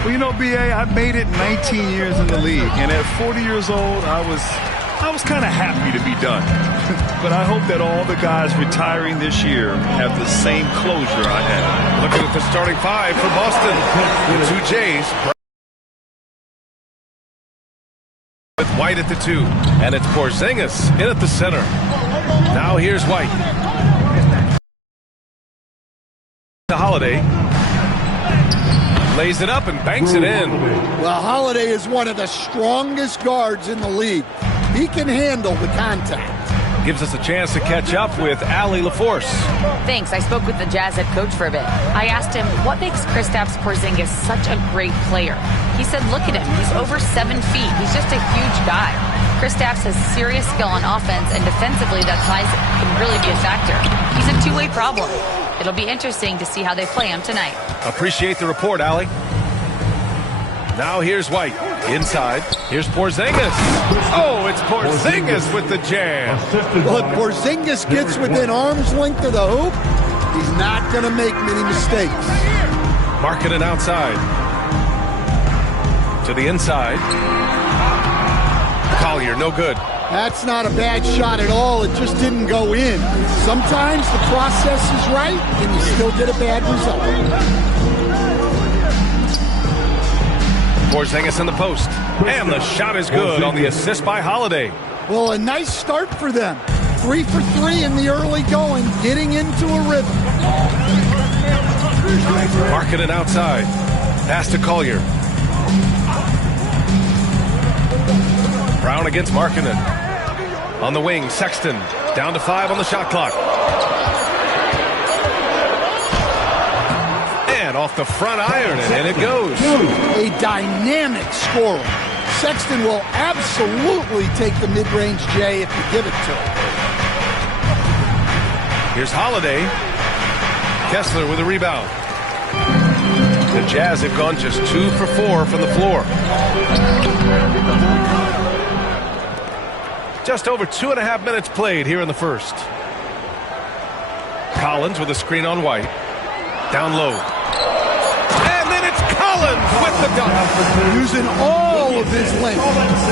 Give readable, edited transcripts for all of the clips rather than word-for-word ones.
Well, you know, B.A., I made it 19 years in the league, and at 40 years old, I was kind of happy to be done. But I hope that all the guys retiring this year have the same closure I had. Looking at the starting five for Boston. The two Jays. With White at the 2. And it's Porzingis in at the center. Now here's White. The Holiday. Lays it up and banks it in. Well, Holiday is one of the strongest guards in the league. He can handle the contact. Gives us a chance to catch up with Allie LaForce. Thanks. I spoke with the Jazz head coach for a bit. I asked him, what makes Kristaps Porzingis such a great player? He said, look at him. He's over 7 feet. He's just a huge guy. Kristaps has serious skill on offense, and defensively, that size can really be a factor. He's a two-way problem. It'll be interesting to see how they play him tonight. Appreciate the report, Allie. Now here's White. Inside. Here's Porzingis. Oh, it's Porzingis with the jam. Well, if Porzingis gets within arm's length of the hoop, he's not going to make many mistakes. Markkanen outside. To the inside. Collier, no good. That's not a bad shot at all. It just didn't go in. Sometimes the process is right, and you still get a bad result. Porzingis in the post. And the shot is good on the assist by Holiday. Well, a nice start for them. 3 for 3 in the early going, getting into a rhythm. Markkanen outside. Pass to Collier. Brown against Markkanen. On the wing, Sexton. Down to 5 on the shot clock. And off the front iron, and in it goes. A dynamic scorer. Sexton will absolutely take the mid-range J if you give it to him. Here's Holiday. Kessler with a rebound. The Jazz have gone just 2 for 4 from the floor. Just over 2.5 minutes played here in the first. Collins with a screen on White. Down low. And then it's Collins with the dunk. Using all of his length.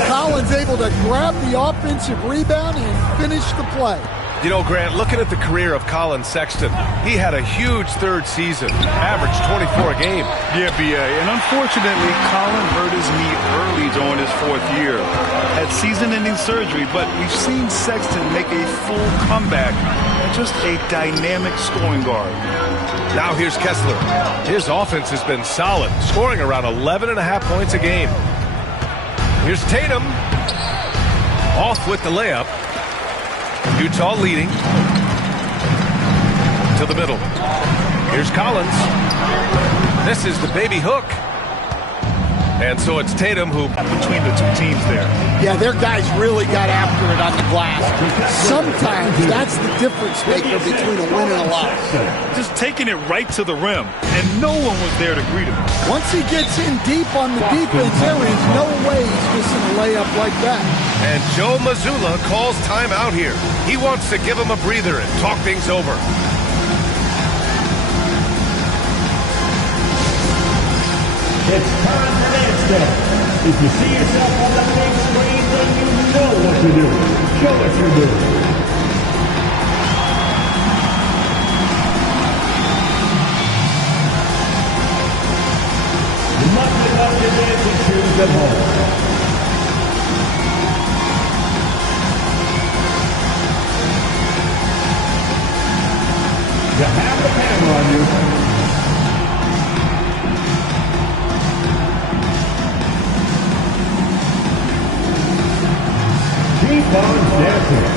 Collins able to grab the offensive rebound and finish the play. You know, Grant, looking at the career of Colin Sexton, he had a huge third season, averaged 24 a game. Yeah, B.A., and unfortunately, Colin hurt his knee early during his 4th year. Had season-ending surgery, but we've seen Sexton make a full comeback and just a dynamic scoring guard. Now here's Kessler. His offense has been solid, scoring around 11.5 points a game. Here's Tatum. Off with the layup. Utah leading. To the middle. Here's Collins. This is the baby hook. And so it's Tatum who Between the two teams there. Yeah, their guys really got after it on the glass. Sometimes that's the difference maker between a win and a loss. Just taking it right to the rim, and no one was there to greet him. Once he gets in deep on the defense, there is no way he's missing a layup like that. And Joe Mazzulla calls timeout here. He wants to give him a breather and talk things over. It's time for dance day. If you see yourself on the big screen, then you know what to do. Show us your move. You must live up your dancing shoes at home. You have the camera on you. Keep on dancing.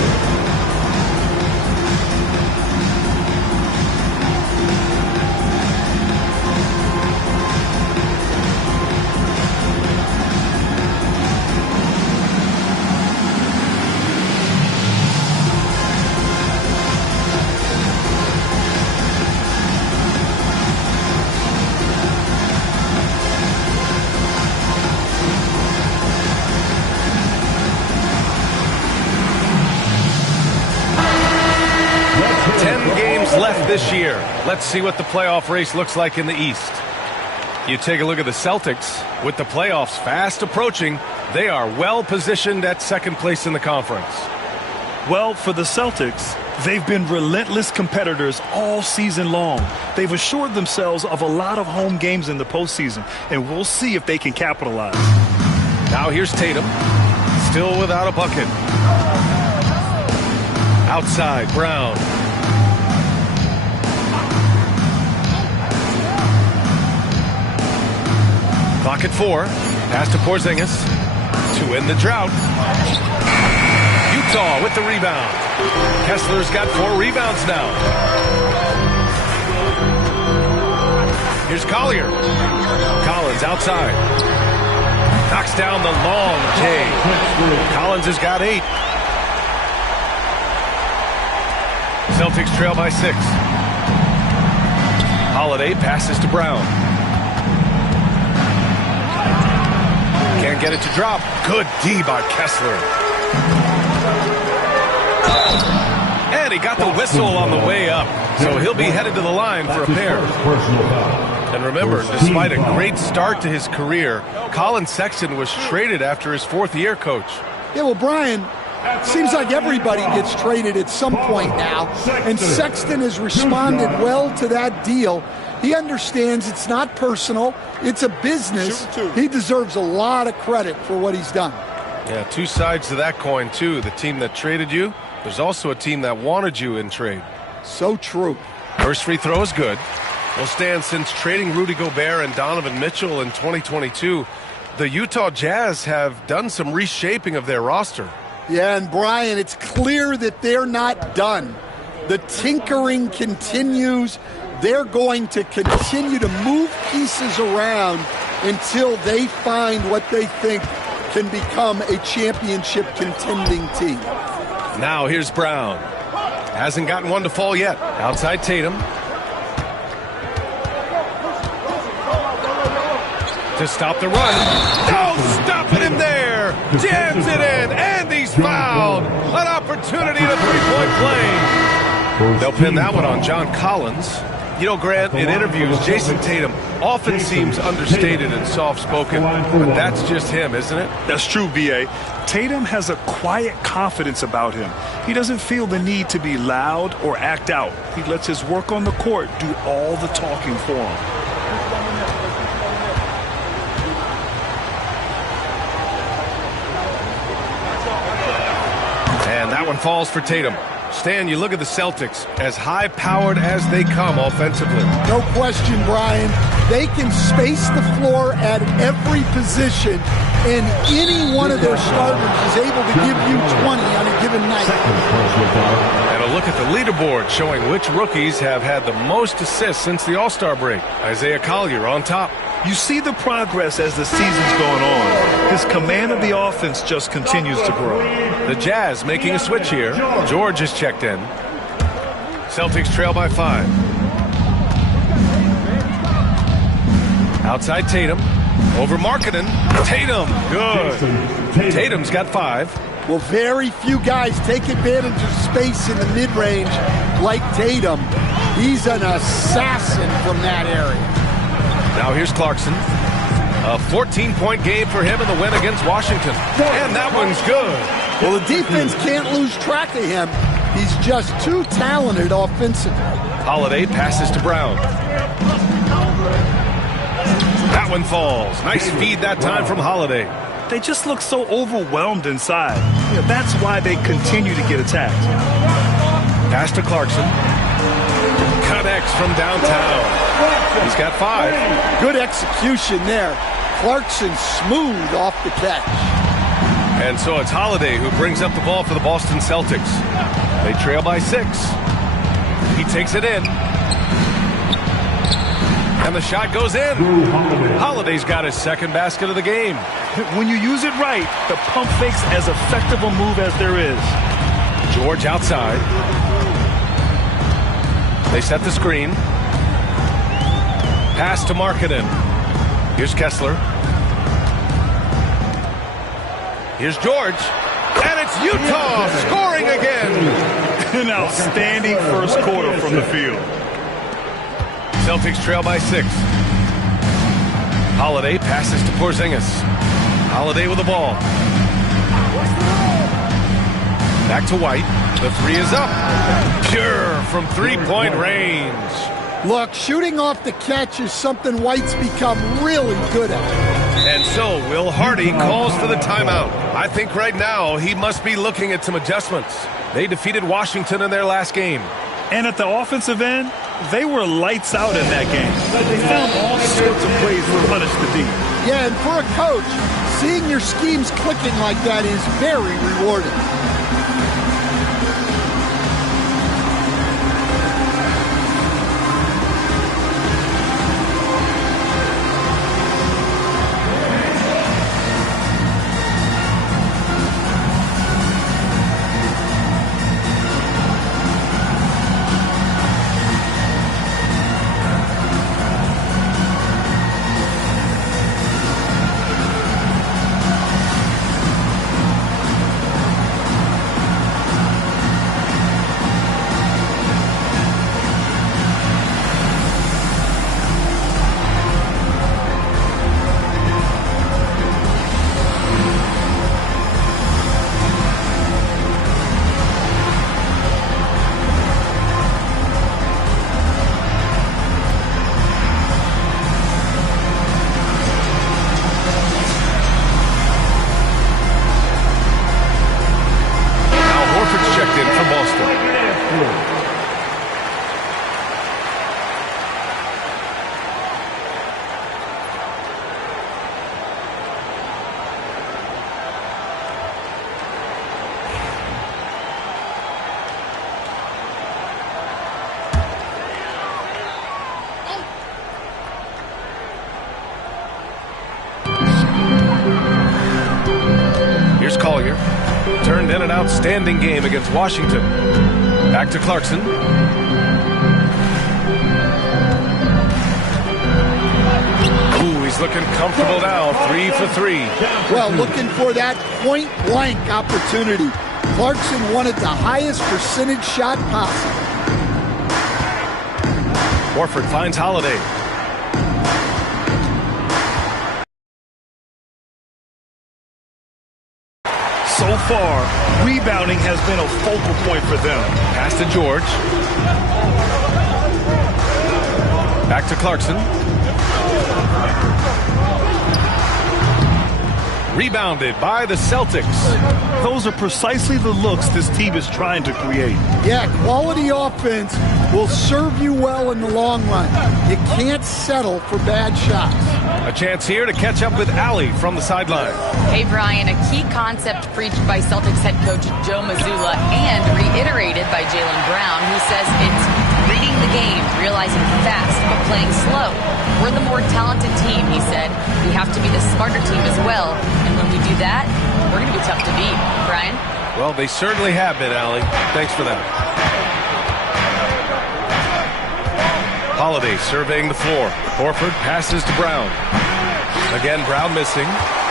Left this year. Let's see what the playoff race looks like in the East. You take a look at the Celtics. With the playoffs fast approaching, they are well positioned at second place in the conference. Well, for the Celtics, they've been relentless competitors all season long. They've assured themselves of a lot of home games in the postseason, and we'll see if they can capitalize. Now here's Tatum, still without a bucket. Outside, Brown. Clock at 4. Pass to Porzingis to end the drought. Utah with the rebound. Kessler's got 4 rebounds now. Here's Collier. Collins outside. Knocks down the long J. Collins has got 8. Celtics trail by 6. Holiday passes to Brown. Can't get it to drop. Good D by Kessler. And he got the whistle on the way up. So he'll be headed to the line for a pair. And remember, despite a great start to his career, Colin Sexton was traded after his 4th year, Coach. Yeah, well, Brian, it seems like everybody gets traded at some point now. And Sexton has responded well to that deal. He understands it's not personal. It's a business. He deserves a lot of credit for what he's done. Yeah, 2 sides to that coin, too. The team that traded you, there's also a team that wanted you in trade. So true. First free throw is good. Well, Stan, since trading Rudy Gobert and Donovan Mitchell in 2022, the Utah Jazz have done some reshaping of their roster. Yeah, and Brian, it's clear that they're not done. The tinkering continues. They're going to continue to move pieces around until they find what they think can become a championship contending team. Now here's Brown. Hasn't gotten one to fall yet. Outside Tatum. To stop the run. No, stopping him there. Jams it in, and he's fouled. An opportunity to 3-point play. They'll pin that one on John Collins. You know, Grant, in interviews, Jason Tatum often seems understated and soft-spoken, but that's just him, isn't it? That's true, B.A. Tatum has a quiet confidence about him. He doesn't feel the need to be loud or act out. He lets his work on the court do all the talking for him. And that one falls for Tatum. Stan, you look at the Celtics, as high-powered as they come offensively. No question, Brian. They can space the floor at every position, and any one of their starters is able to give you 20 on a given night. And a look at the leaderboard showing which rookies have had the most assists since the All-Star break. Isaiah Collier on top. You see the progress as the season's going on. His command of the offense just continues to grow. The Jazz making a switch here. George is checked in. Celtics trail by 5. Outside Tatum. Over Markkanen. Tatum. Good. Tatum's got 5. Well, very few guys take advantage of space in the mid-range like Tatum. He's an assassin from that area. Now here's Clarkson. A 14-point game for him in the win against Washington. And that one's good. Well, the defense can't lose track of him. He's just too talented offensively. Holiday passes to Brown. That one falls. Nice feed that time from Holiday. They just look so overwhelmed inside. That's why they continue to get attacked. Pass to Clarkson. Connects from downtown. He's got 5. Good execution there. Clarkson smooth off the catch. And so it's Holiday who brings up the ball for the Boston Celtics. They trail by 6. He takes it in. And the shot goes in. Holiday's got his second basket of the game. When you use it right, the pump fake's as effective a move as there is. George outside. They set the screen. Pass to Markkanen. Here's Kessler. Here's George. And it's Utah scoring again. An outstanding first quarter from the field. Celtics trail by 6. Holiday passes to Porzingis. Holiday with the ball. Back to White. The three is up. Pure from three-point range. Look, shooting off the catch is something White's become really good at. And so Will Hardy calls for the timeout. I think right now he must be looking at some adjustments. They defeated Washington in their last game. And at the offensive end, they were lights out in that game. They found all sorts of ways to punish the D. Yeah, and for a coach, seeing your schemes clicking like that is very rewarding. Collier turned in an outstanding game against Washington. Back to Clarkson. Ooh, he's looking comfortable now. 3 for 3. Well, looking for that point-blank opportunity. Clarkson wanted the highest percentage shot possible. Horford finds Holiday. So far, rebounding has been a focal point for them. Pass to George. Back to Clarkson. Rebounded by the Celtics. Those are precisely the looks this team is trying to create. Yeah, quality offense will serve you well in the long run. You can't settle for bad shots. A chance here to catch up with Allie from the sideline. Hey, Brian, a key concept preached by Celtics head coach Joe Mazzulla and reiterated by Jaylen Brown, who says it's reading the game, realizing fast, but playing slow. We're the more talented team, he said. We have to be the smarter team as well. And when we do that, we're going to be tough to beat. Brian? Well, they certainly have been, Allie. Thanks for that. Holiday surveying the floor. Horford passes to Brown. Again, Brown missing.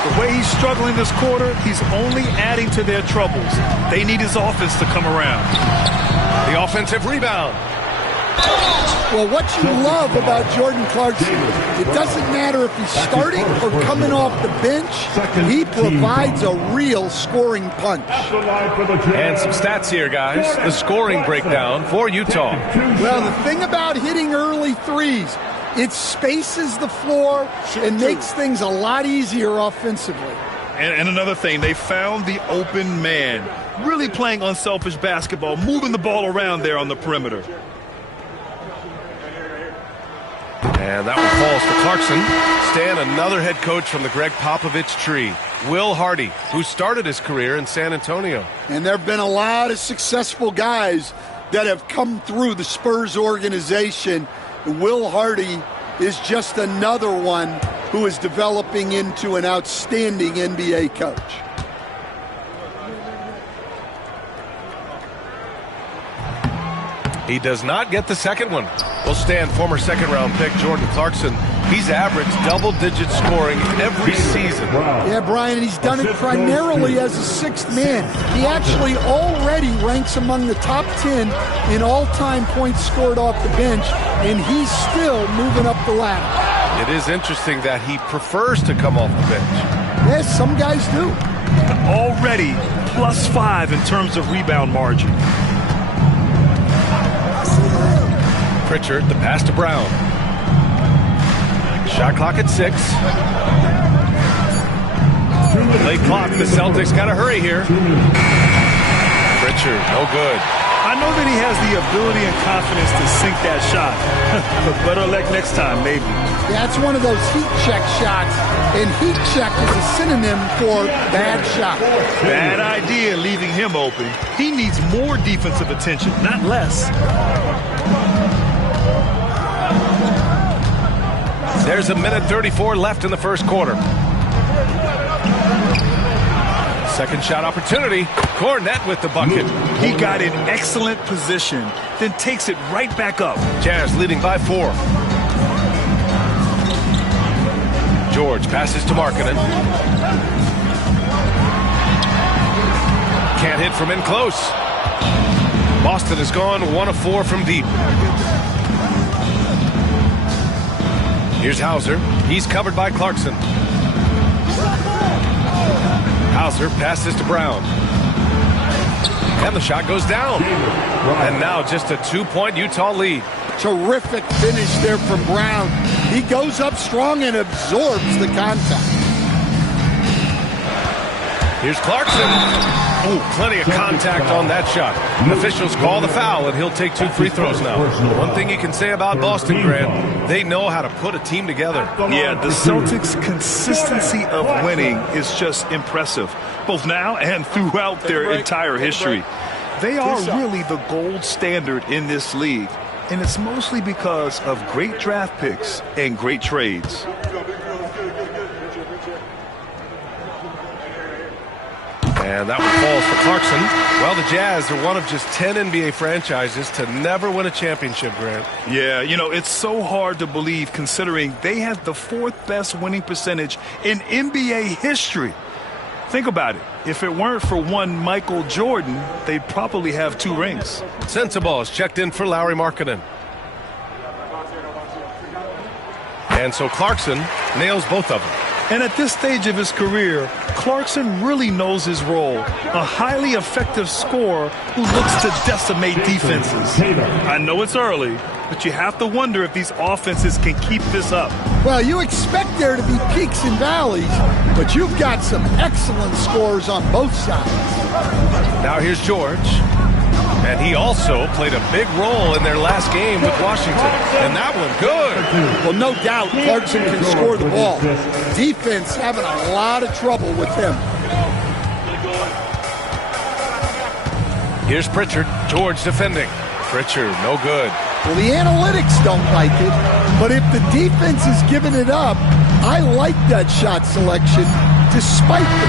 The way he's struggling this quarter, he's only adding to their troubles. They need his offense to come around. The offensive rebound. Well, what you love about Jordan Clarkson, it doesn't matter if he's starting or coming off the bench, he provides a real scoring punch. And some stats here, guys. The scoring breakdown for Utah. Well, the thing about hitting early threes, it spaces the floor and makes things a lot easier offensively. And another thing, they found the open man, really playing unselfish basketball, moving the ball around there on the perimeter. And that one falls for Clarkson. Stan, another head coach from the Greg Popovich tree. Will Hardy, who started his career in San Antonio. And there have been a lot of successful guys that have come through the Spurs organization. Will Hardy is just another one who is developing into an outstanding NBA coach. He does not get the second one. Will stand former second-round pick Jordan Clarkson. He's averaged double-digit scoring every season. Yeah, Brian, he's done it primarily as a sixth man. He actually already ranks among the top 10 in all-time points scored off the bench, and he's still moving up the ladder. It is interesting that he prefers to come off the bench. Yes, some guys do. Already +5 in terms of rebound margin. Pritchard, the pass to Brown. Shot clock at 6. Late clock, the Celtics got to hurry here. Pritchard, no good. I know that he has the ability and confidence to sink that shot. But better luck next time, maybe. Yeah, it's one of those heat check shots. And heat check is a synonym for bad shot. Bad idea leaving him open. He needs more defensive attention, not less. There's a minute 34 left in the first quarter. Second shot opportunity. Cornette with the bucket. He got in excellent position, then takes it right back up. Jazz leading by 4. George passes to Markkanen. Can't hit from in close. Boston has gone 1 of 4 from deep. Here's Hauser. He's covered by Clarkson. Hauser passes to Brown. And the shot goes down. And now just a 2-point Utah lead. Terrific finish there from Brown. He goes up strong and absorbs the contact. Here's Clarkson. Oh, plenty of contact on that shot. Officials call the foul, and he'll take 2 free throws now. One thing you can say about Boston, Grant, they know how to put a team together. Yeah, the Celtics' consistency of winning is just impressive, both now and throughout their entire history. They are really the gold standard in this league, and it's mostly because of great draft picks and great trades. And that one falls for Clarkson. Well, the Jazz are one of just 10 NBA franchises to never win a championship, Grant. Yeah, you know, it's so hard to believe considering they had the 4th best winning percentage in NBA history. Think about it. If it weren't for one Michael Jordan, they'd probably have 2 rings. Sensabaugh is checked in for Lauri Markkanen. And so Clarkson nails both of them. And at this stage of his career, Clarkson really knows his role. A highly effective scorer who looks to decimate defenses. I know it's early, but you have to wonder if these offenses can keep this up. Well, you expect there to be peaks and valleys, but you've got some excellent scores on both sides. Now here's George. And he also played a big role in their last game with Washington. And that one, good. Well, no doubt Clarkson can score the ball. Defense having a lot of trouble with him. Here's Pritchard. George defending. Pritchard, no good. Well, the analytics don't like it, but if the defense is giving it up, I like that shot selection despite the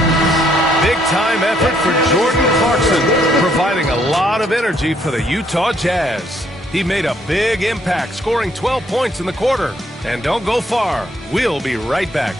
Big-time effort for Jordan Clarkson, providing a lot of energy for the Utah Jazz. He made a big impact, scoring 12 points in the quarter. And don't go far. We'll be right back.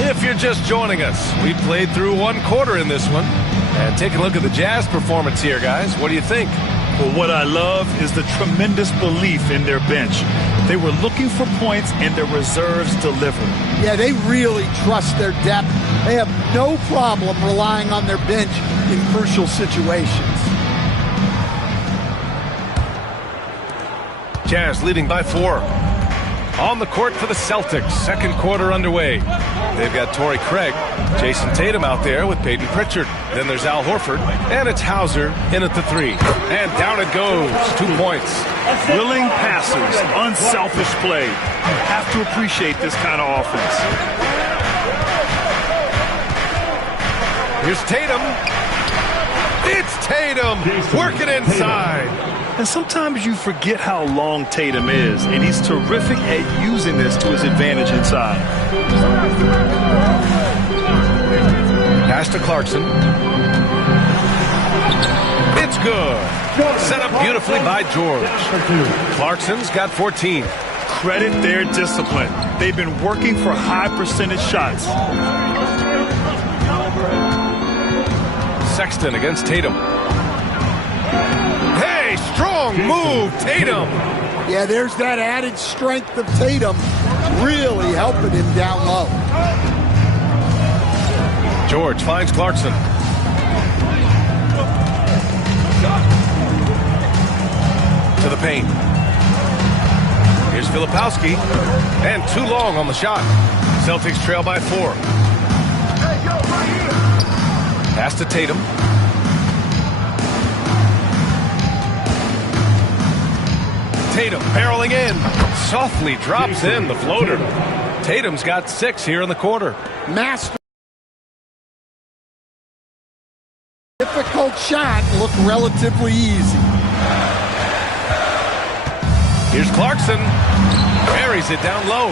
If you're just joining us, we played through 1 quarter in this one. And take a look at the Jazz performance here, guys. What do you think? Well, what I love is the tremendous belief in their bench. They were looking for points, and their reserves delivered. Yeah, they really trust their depth. They have no problem relying on their bench in crucial situations. Jazz leading by 4. On the court for the Celtics, second quarter underway. They've got Torrey Craig, Jason Tatum out there with Peyton Pritchard. Then there's Al Horford, and it's Hauser in at the 3. And down it goes, 2 points. Willing passers, unselfish play. You have to appreciate this kind of offense. Here's Tatum. It's Tatum working inside. And sometimes you forget how long Tatum is, and he's terrific at using this to his advantage inside. Pass to Clarkson. It's good. Set up beautifully by George. Clarkson's got 14. Credit their discipline. They've been working for high percentage shots. Sexton against Tatum. Hey, strong move, Tatum. Yeah, there's that added strength of Tatum really helping him down low. George finds Clarkson. To the paint. Here's Filipowski. And too long on the shot. Celtics trail by 4. Pass to Tatum. Tatum barreling in. Softly drops in the floater. Tatum's got 6 here in the quarter. Master. Difficult shot, looked relatively easy. Here's Clarkson. Carries it down low.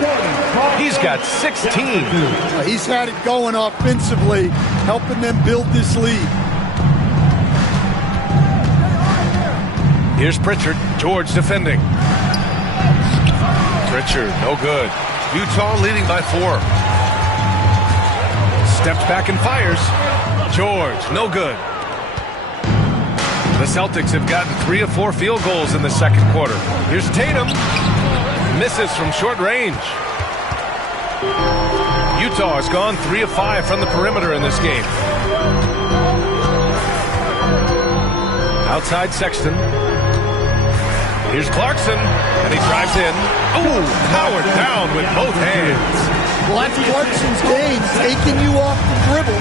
He's got 16. He's had it going offensively, helping them build this lead. Here's Pritchard. George defending. Pritchard, no good. Utah leading by 4. Steps back and fires. George, no good. The Celtics have gotten 3 of 4 field goals in the second quarter. Here's Tatum. Misses from short range. Utah has gone 3 of 5 from the perimeter in this game. Outside Sexton. Here's Clarkson, and he drives in. Ooh, powered down with both hands. Well, that's Clarkson's game, taking you off the dribble.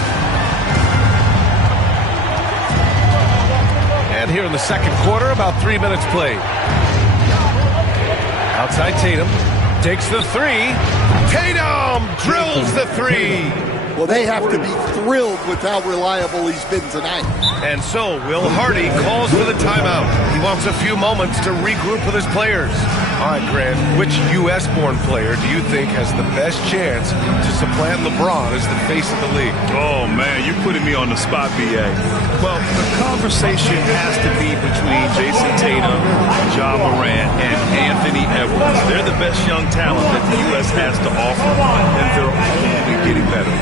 And here in the second quarter, about 3 minutes played. Outside Tatum, takes the 3. Tatum drills the 3. Well, they have to be thrilled with how reliable he's been tonight. And so Will Hardy calls for the timeout. He wants a few moments to regroup with his players. All right, Grant, which U.S.-born player do you think has the best chance to supplant LeBron as the face of the league? Oh, man, you're putting me on the spot, B.A. Well, the conversation has to be between Jason Tatum, Ja Morant, and Anthony Edwards. They're the best young talent that the U.S. has to offer, and they're only getting better.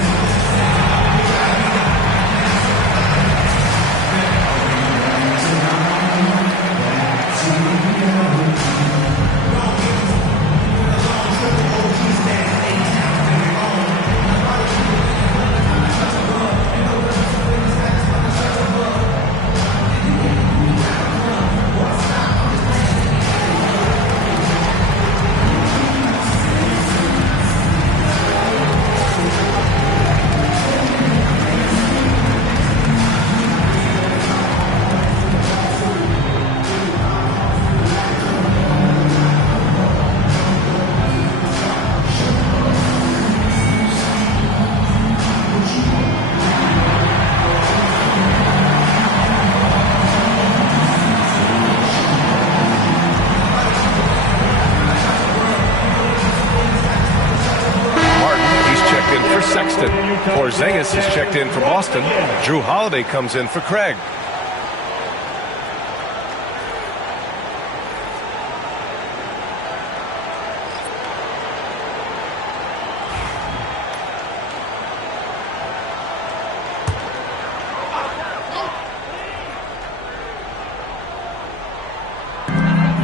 Porzingis is checked in for Boston. Drew Holiday comes in for Craig.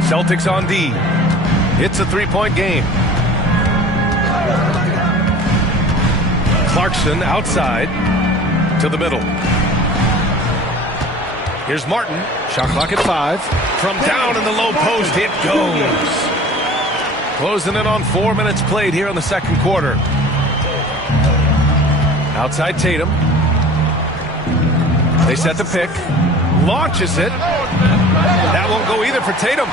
Celtics on D. It's a 3-point game. Clarkson outside to the middle. Here's Martin. Shot clock at 5. From down in the low post, it goes. Closing in on 4 minutes played here in the second quarter. Outside Tatum. They set the pick. Launches it. That won't go either for Tatum.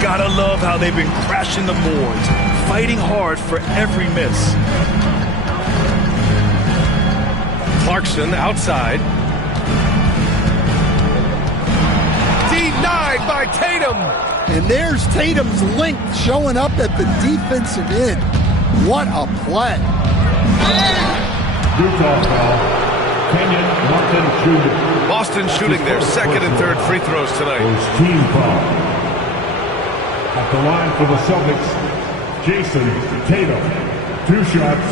Gotta love how they've been crashing the boards, fighting hard for every miss. Clarkson outside. Denied by Tatum. And there's Tatum's length showing up at the defensive end. What a play. Utah foul. Boston shooting their second and third free throws tonight. Team foul. At the line for the Celtics, Jayson Tatum. 2 shots.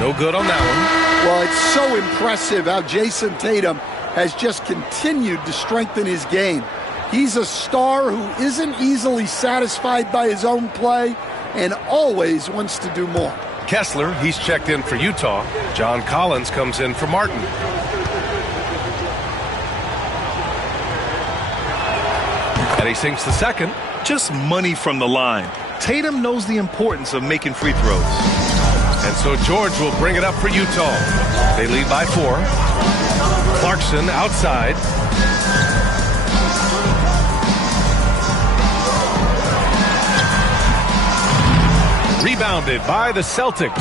No good on that one. Well, it's so impressive how Jayson Tatum has just continued to strengthen his game. He's a star who isn't easily satisfied by his own play and always wants to do more. Kessler, he's checked in for Utah. John Collins comes in for Martin. And he sinks the second. Just money from the line. Tatum knows the importance of making free throws. And so George will bring it up for Utah. They lead by 4. Clarkson outside. Rebounded by the Celtics.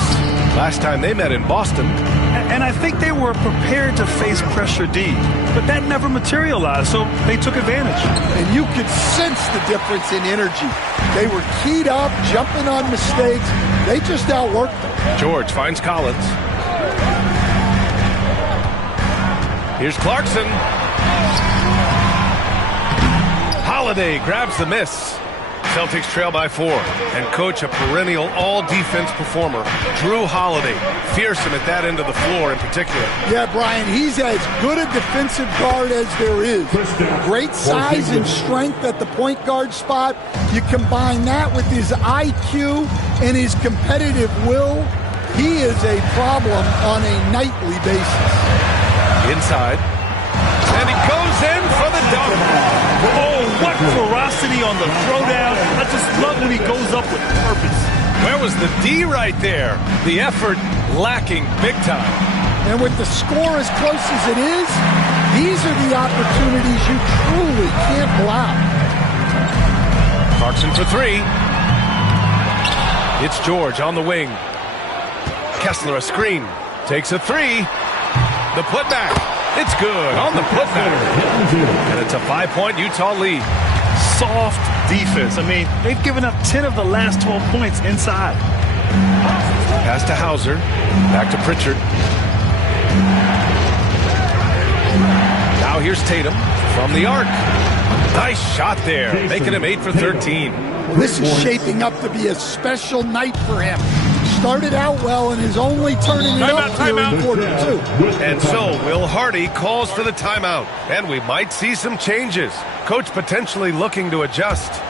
Last time they met in Boston. And I think they were prepared to face pressure D, but that never materialized, so they took advantage. And you could sense the difference in energy. They were keyed up, jumping on mistakes. They just outworked them. George finds Collins. Here's Clarkson. Holiday grabs the miss. Celtics trail by 4. And coach, a perennial all-defense performer, Drew Holiday. Fearsome at that end of the floor in particular. Yeah, Brian, he's as good a defensive guard as there is. Great size and strength at the point guard spot. You combine that with his IQ and his competitive will, he is a problem on a nightly basis. Inside. And he goes in for the dunk. Oh, what ferocity on the throwdown. I just love when he goes up with purpose. Where was the D right there? The effort lacking big time. And with the score as close as it is, these are the opportunities you truly can't allow. Clarkson for 3. It's George on the wing. Kessler a screen. Takes a 3. The putback. It's good on the putback. And it's a 5-point Utah lead. Soft defense. I mean, they've given up 10 of the last 12 points inside. Pass to Hauser. Back to Pritchard. Now here's Tatum from the arc. Nice shot there, making him 8 for 13. Well, this is shaping up to be a special night for him. Started out well and is only turning it up here in quarter 2. And so Will Hardy calls for the timeout, and we might see some changes. Coach potentially looking to adjust.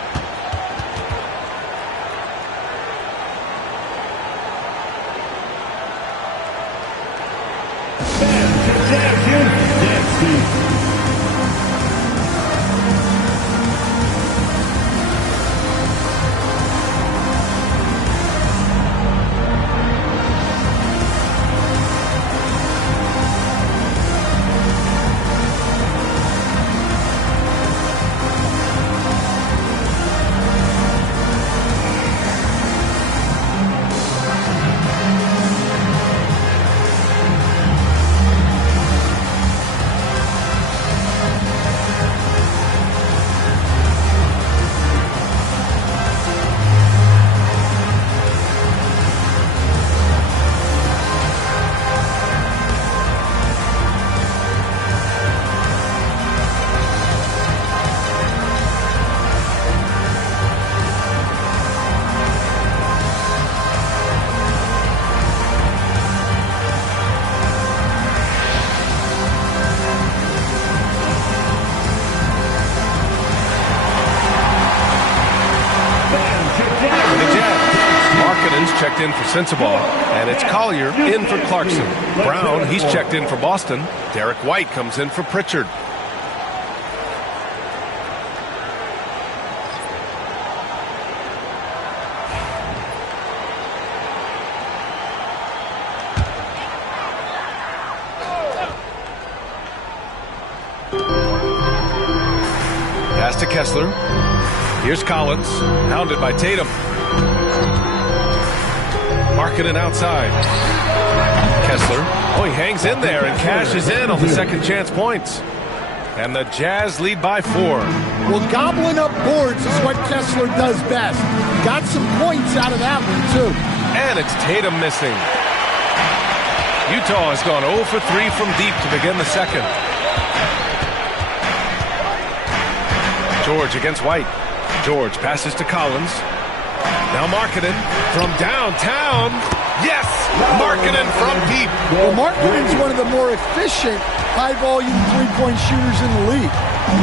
Checked in for Sensabaugh, and it's Collier in for Clarkson. Brown, he's checked in for Boston. Derek White comes in for Pritchard. Pass to Kessler. Here's Collins, hounded by Tatum. Marketing outside. Kessler. Oh, he hangs in there and cashes in on the second chance points. And the Jazz lead by 4. Well, gobbling up boards is what Kessler does best. Got some points out of that one, too. And it's Tatum missing. Utah has gone 0 for 3 from deep to begin the second. George against White. George passes to Collins. Now Markkanen from downtown. Yes! Markkanen from deep. Well, Markkanen's one of the more efficient, high-volume three-point shooters in the league.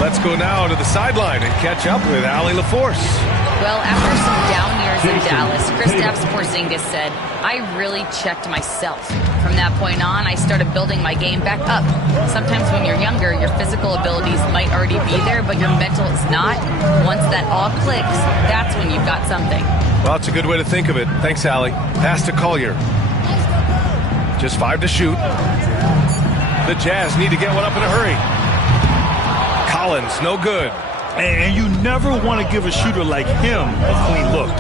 Let's go now to the sideline and catch up with Allie LaForce. Well, after some down years in Dallas, Kristaps Porzingis said, I really checked myself. From that point on, I started building my game back up. Sometimes when you're younger, your physical abilities might already be there, but your mental is not. Once that all clicks, that's when you've got something. Well, it's a good way to think of it. Thanks, Allie. Pass to Collier. Just 5 to shoot. The Jazz need to get one up in a hurry. Collins, no good. And you never want to give a shooter like him a clean look.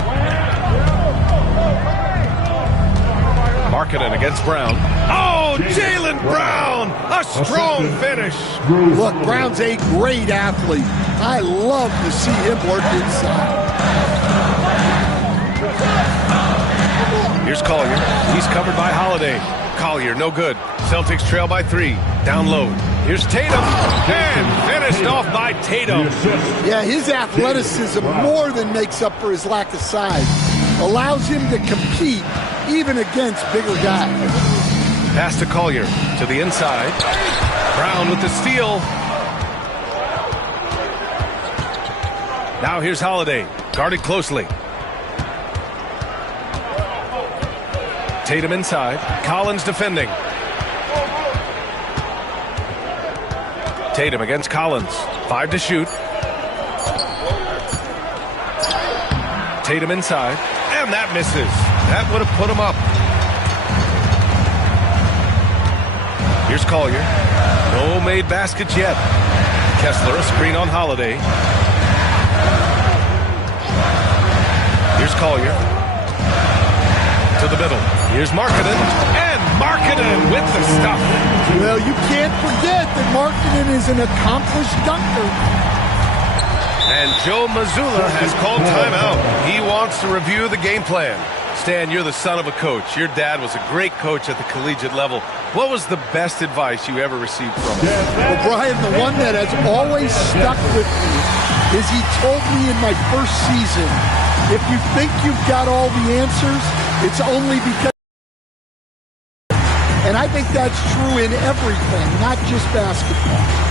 Markkanen against Brown. Oh, Jaylen Brown! A strong finish. Look, Brown's a great athlete. I love to see him work inside. Here's Collier. He's covered by Holiday. Collier, no good. Celtics trail by 3. Down low. Here's Tatum. And finished off by Tatum. Yeah, his athleticism more than makes up for his lack of size. Allows him to compete even against bigger guys. Pass to Collier. To the inside. Brown with the steal. Now here's Holiday. Guarded closely. Tatum inside. Collins defending. Tatum against Collins. 5 to shoot. Tatum inside. And that misses. That would have put him up. Here's Collier. No made baskets yet. Kessler, a screen on Holiday. Here's Collier. To the middle. Here's Markkanen. And Markkanen with the stuff. Well, you can't forget that Markkanen is an accomplished dunker. And Joe Mazzulla has called timeout. He wants to review the game plan. Stan, you're the son of a coach. Your dad was a great coach at the collegiate level. What was the best advice you ever received from him? Well, Brian, the one that has always stuck with me is he told me in my first season, if you think you've got all the answers, it's only because. And I think that's true in everything, not just basketball.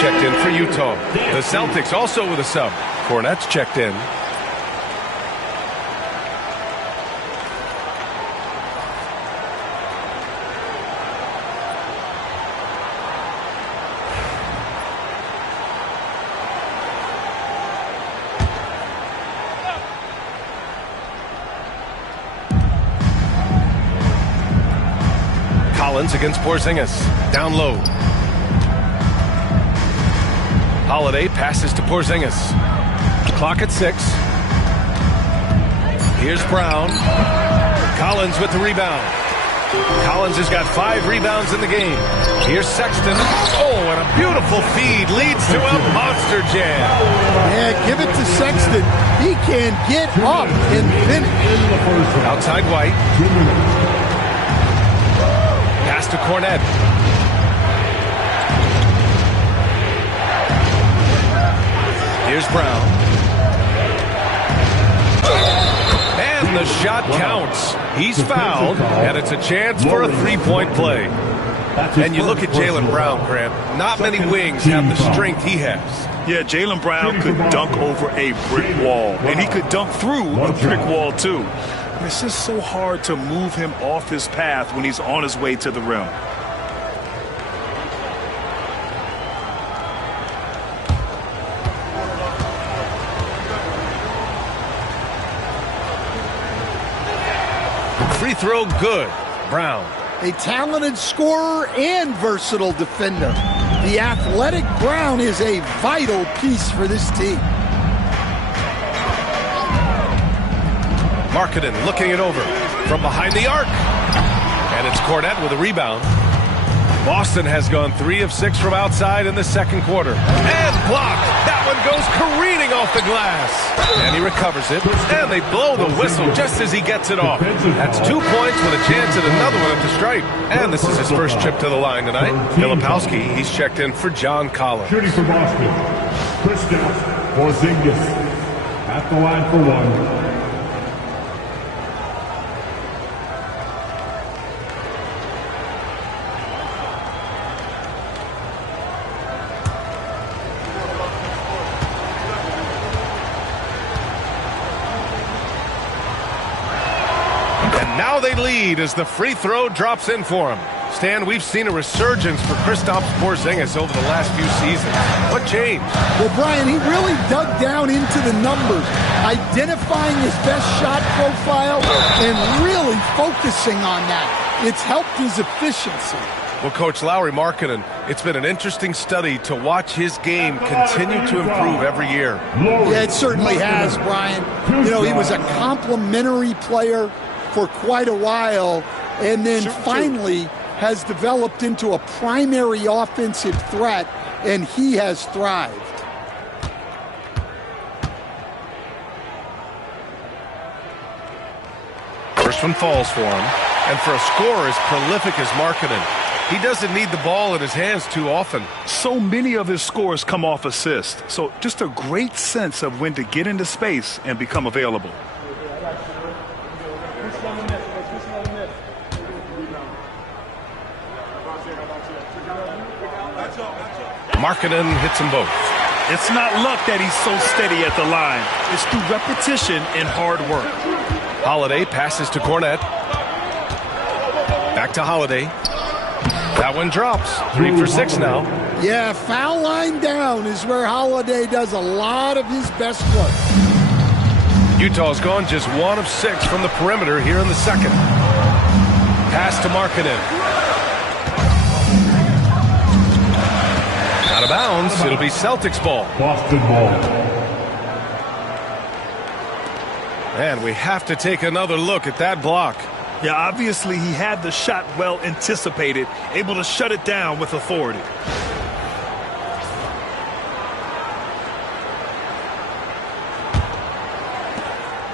Checked in for Utah. The Celtics also with a sub. Cornette's checked in. Collins against Porzingis. Down low. Holiday passes to Porzingis. Clock at 6. Here's Brown. Collins with the rebound. Collins has got 5 rebounds in the game. Here's Sexton. Oh, and a beautiful feed leads to a monster jam. Yeah, give it to Sexton. He can get up and finish. Outside White. Pass to Cornette. Here's Brown. And the shot counts. He's fouled, and it's a chance for a three-point play. And you look at Jaylen Brown, Grant. Not many wings have the strength he has. Yeah, Jaylen Brown could dunk over a brick wall, and he could dunk through a brick wall, too. It's just so hard to move him off his path when he's on his way to the rim. Free throw good. Brown. A talented scorer and versatile defender. The athletic Brown is a vital piece for this team. Markkanen looking it over from behind the arc. And it's Cornette with a rebound. Boston has gone 3 of 6 from outside in the second quarter. And blocked. That one goes careening off the glass. And he recovers it. And they blow the whistle just as he gets it off. That's 2 points with a chance at another one at the stripe. And this is his first trip to the line tonight. Filipowski, he's checked in for John Collins. Shooting for Boston, Kristaps Porzingis at the line for one. Now they lead as the free throw drops in for him. Stan, we've seen a resurgence for Kristaps Porzingis over the last few seasons. What changed? Well, Brian, he really dug down into the numbers, identifying his best shot profile and really focusing on that. It's helped his efficiency. Well, Coach Lowry Markkanen, it's been an interesting study to watch his game continue to improve every year. Yeah, it certainly has, Brian. You know, he was a complimentary player for quite a while, and then finally has developed into a primary offensive threat, and he has thrived. First one falls for him, and for a scorer as prolific as Markkanen, he doesn't need the ball in his hands too often. So many of his scores come off assist, so just a great sense of when to get into space and become available. Markkanen hits them both. It's not luck that he's so steady at the line. It's through repetition and hard work. Holiday passes to Cornette. Back to Holiday. That one drops. 3 for 6 now. Yeah, foul line down is where Holiday does a lot of his best work. Utah's gone just 1 of 6 from the perimeter here in the second. Pass to Markkanen. Out of bounds. It'll be Celtics ball. Boston ball. And we have to take another look at that block. Yeah, obviously he had the shot well anticipated, able to shut it down with authority.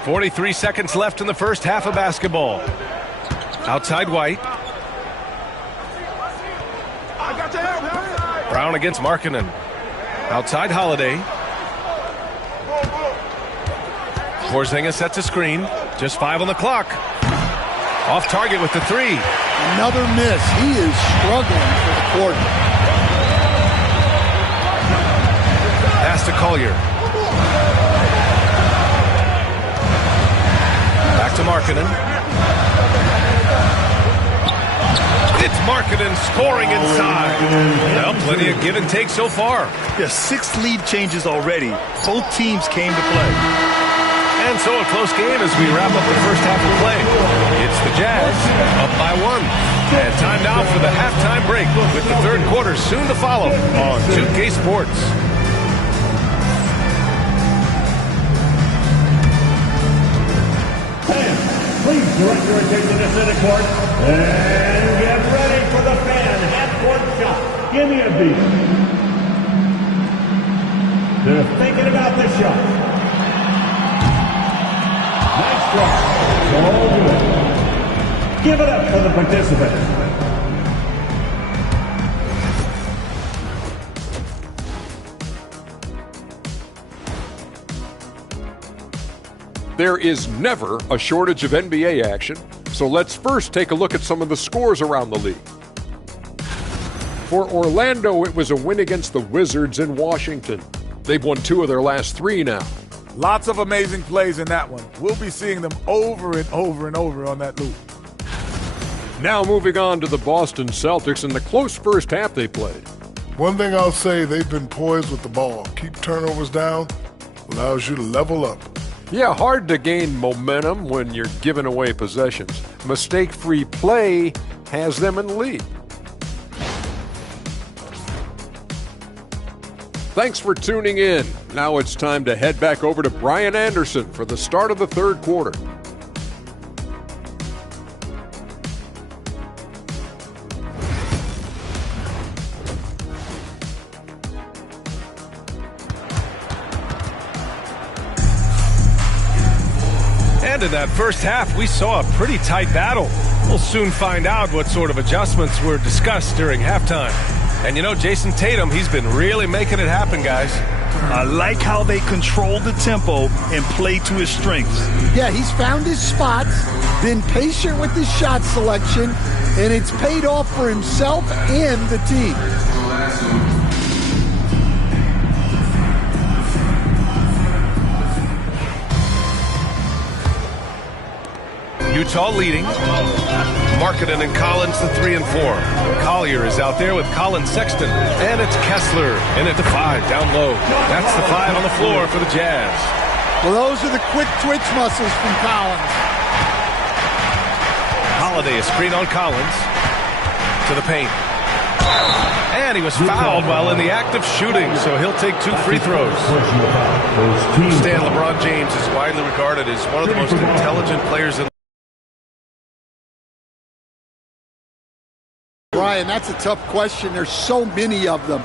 .43 seconds left in the first half of basketball. Outside White. Brown against Markkanen. Outside Holiday. Porzingis sets a screen. Just 5 on the clock. Off target with the 3. Another miss. He is struggling for the quarter. Pass to Collier. Back to Markkanen. It's Markkanen scoring inside. Well, plenty of give and take so far. Yeah, 6 lead changes already. Both teams came to play. And so a close game as we wrap up the first half of play. It's the Jazz up by 1. And time now for the halftime break with the third quarter soon to follow on 2K Sports. Please direct your attention to center court and get ready for the fan half-court shot. Give me a beat. They're thinking about the shot. Nice try. All good. Give it up for the participants. There is never a shortage of NBA action, so let's first take a look at some of the scores around the league. For Orlando, it was a win against the Wizards in Washington. They've won 2 of their last 3 now. Lots of amazing plays in that one. We'll be seeing them over and over and over on that loop. Now moving on to the Boston Celtics and the close first half they played. One thing I'll say, they've been poised with the ball. Keep turnovers down, allows you to level up. Yeah, hard to gain momentum when you're giving away possessions. Mistake-free play has them in the lead. Thanks for tuning in. Now it's time to head back over to Brian Anderson for the start of the third quarter. And in that first half, we saw a pretty tight battle. We'll soon find out what sort of adjustments were discussed during halftime. And you know, Jason Tatum, he's been really making it happen, guys. I like how they control the tempo and play to his strengths. Yeah, he's found his spots, been patient with his shot selection, and it's paid off for himself and the team. Utah leading. Markkanen and Collins, the 3 and 4. Collier is out there with Colin Sexton. And it's Kessler in at the 5, down low. That's the 5 on the floor for the Jazz. Well, those are the quick twitch muscles from Collins. Holiday, a screen on Collins. To the paint. And he was fouled while in the act of shooting, so he'll take 2 free throws. Stan, LeBron James is widely regarded as one of the most intelligent players in. Brian, that's a tough question. There's so many of them.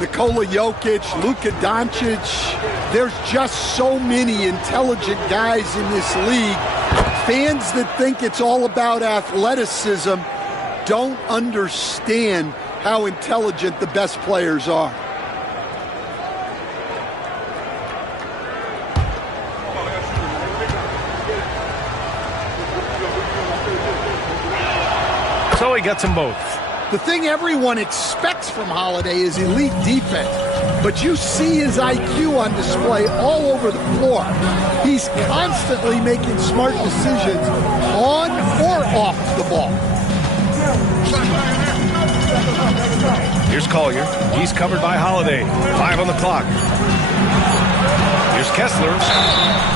Nikola Jokic, Luka Doncic. There's just so many intelligent guys in this league. Fans that think it's all about athleticism don't understand how intelligent the best players are. So he gets them both. The thing everyone expects from Holiday is elite defense, but you see his IQ on display all over the floor. He's constantly making smart decisions on or off the ball. Here's Collier. He's covered by Holiday. 5 on the clock. Here's Kessler.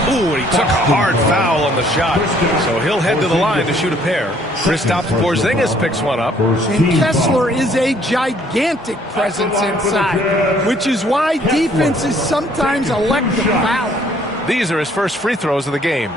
Ooh, and he took a hard foul on the shot. So he'll head to the line to shoot a pair. Kristaps Porzingis picks one up. And Kessler is a gigantic presence inside, which is why defenses sometimes elect to foul. These are his first free throws of the game.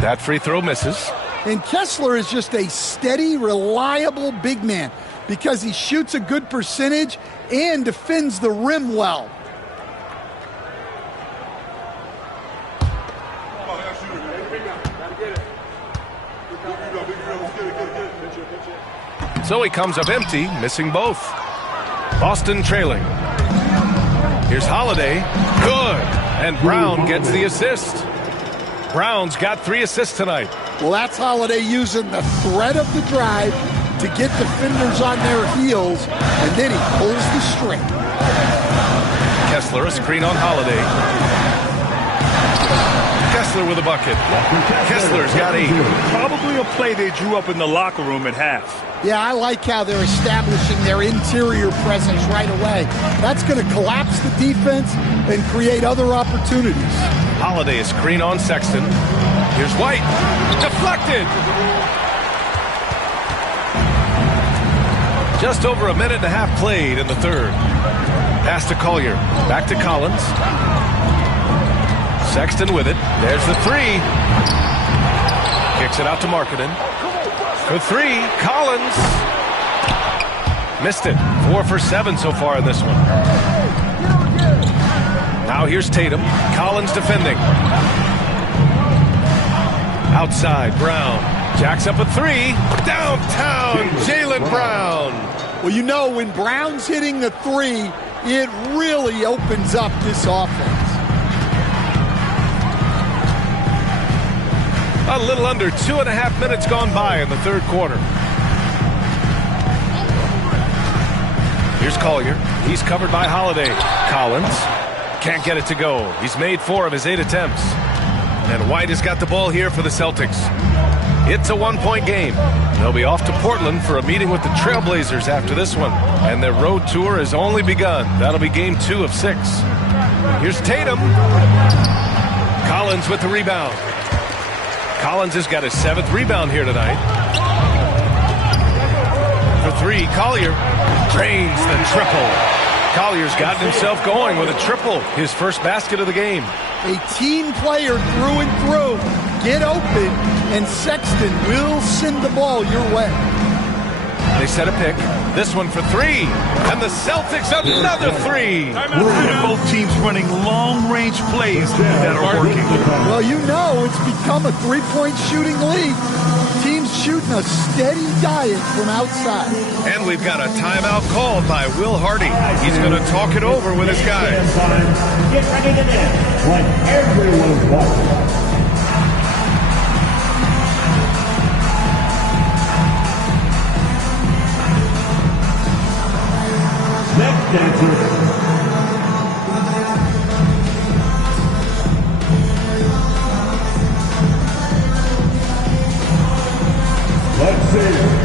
That free throw misses. And Kessler is just a steady, reliable big man because he shoots a good percentage and defends the rim well. So he comes up empty, missing both. Boston trailing. Here's Holiday. Good. And Brown gets the assist. Brown's got 3 assists tonight. Well, that's Holiday using the threat of the drive to get defenders on their heels, and then he pulls the string. Kessler, a screen on Holiday. Kessler with a bucket. Kessler's got 8. Probably a play they drew up in the locker room at half. Yeah, I like how they're establishing their interior presence right away. That's going to collapse the defense and create other opportunities. Holiday, a screen on Sexton. Here's White. Deflected. Just over a minute and a half played in the third. Pass to Collier. Back to Collins. Sexton with it. There's the 3. Kicks it out to Markkanen. For 3, Collins. Missed it. 4 for 7 so far in this one. Now here's Tatum. Collins defending. Outside, Brown. Jacks up a three. Downtown, Jaylen Brown. Well, you know, when Brown's hitting the three, it really opens up this offense. A little under 2.5 minutes gone by in the third quarter. Here's Collier. He's covered by Holiday. Collins can't get it to go. He's made 4 of his 8 attempts. And White has got the ball here for the Celtics. It's a 1-point game. They'll be off to Portland for a meeting with the Trailblazers after this one. And their road tour has only begun. That'll be game 2 of 6. Here's Tatum. Collins with the rebound. Collins has got his 7th rebound here tonight. For 3, Collier drains the triple. Collier's gotten himself going with a triple, his first basket of the game. A team player through and through. Get open, and Sexton will send the ball your way. They set a pick. This one for 3. And the Celtics another 3. And both teams running long-range plays that are working. Well, you know it's become a three-point shooting league. Teams shooting a steady diet from outside. And we've got a timeout called by Will Hardy. He's going to talk it over with his guys. Get ready to dance like everyone's watching. Next dancer. Let's see.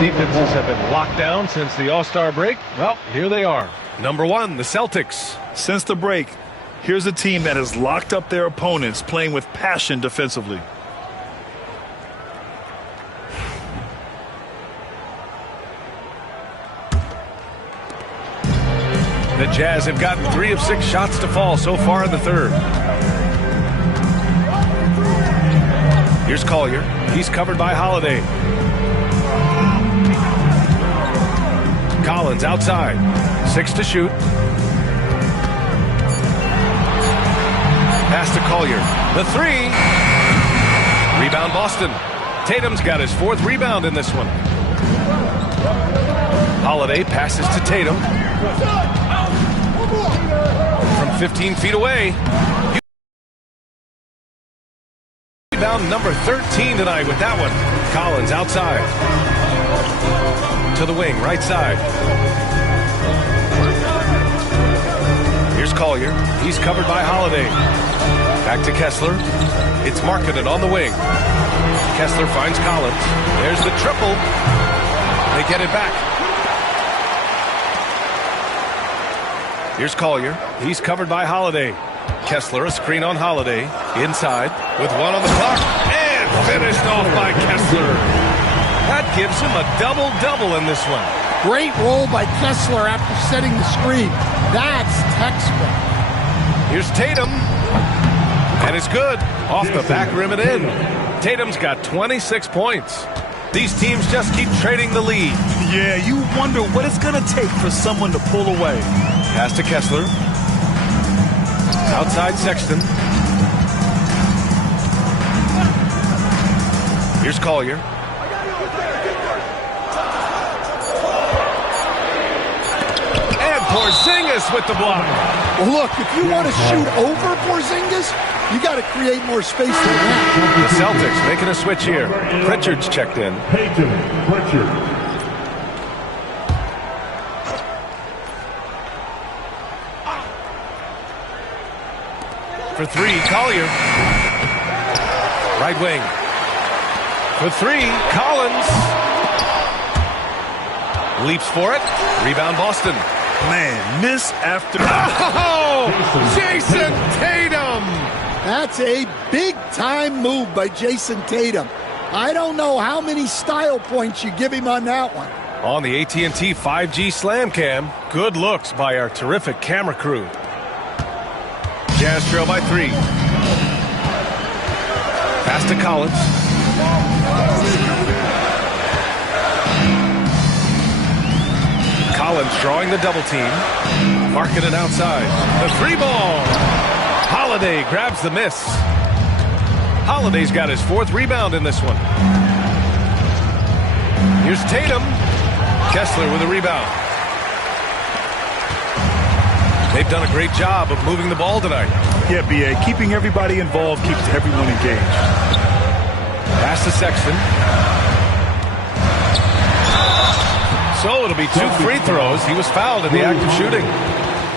Defenses have been locked down since the All-Star break. Well, here they are. Number 1, the Celtics. Since the break, here's a team that has locked up their opponents, playing with passion defensively. The Jazz have gotten 3 of 6 shots to fall so far in the third. Here's Collier. He's covered by Holiday. Collins outside. 6 to shoot. Pass to Collier. The 3. Rebound Boston. Tatum's got his 4th rebound in this one. Holiday passes to Tatum. From 15 feet away. Rebound number 13 tonight with that one. Collins outside. To the wing, right side. Here's Collier. He's covered by Holiday. Back to Kessler. It's Markkanen on the wing. Kessler finds Collins. There's the triple. They get it back. Here's Collier. He's covered by Holiday. Kessler, a screen on Holiday. Inside with 1 on the clock. And finished off by Kessler. That gives him a double-double in this one. Great roll by Kessler after setting the screen. That's textbook. Here's Tatum. And it's good. Off the back rim and in. Tatum's got 26 points. These teams just keep trading the lead. Yeah, you wonder what it's going to take for someone to pull away. Pass to Kessler. Outside Sexton. Here's Collier. Porzingis with the block. Well, look, if you want to shoot over Porzingis, you got to create more space than that. The Celtics making a switch here. Pritchard's checked in. Peyton Pritchard. For 3, Collier. Right wing. For 3, Collins. Leaps for it. Rebound Boston. Man, miss after... Oh! Jason Tatum! That's a big-time move by Jason Tatum. I don't know how many style points you give him on that one. On the AT&T 5G Slam Cam, good looks by our terrific camera crew. Jazz trail by 3. Pass to Collins. Collins drawing the double team. Marking it outside. The 3-ball. Holiday grabs the miss. Holiday's got his 4th rebound in this one. Here's Tatum. Kessler with a rebound. They've done a great job of moving the ball tonight. Yeah, B.A. Keeping everybody involved keeps everyone engaged. Pass to Sexton. So it'll be 2 free throws. He was fouled in the act of shooting.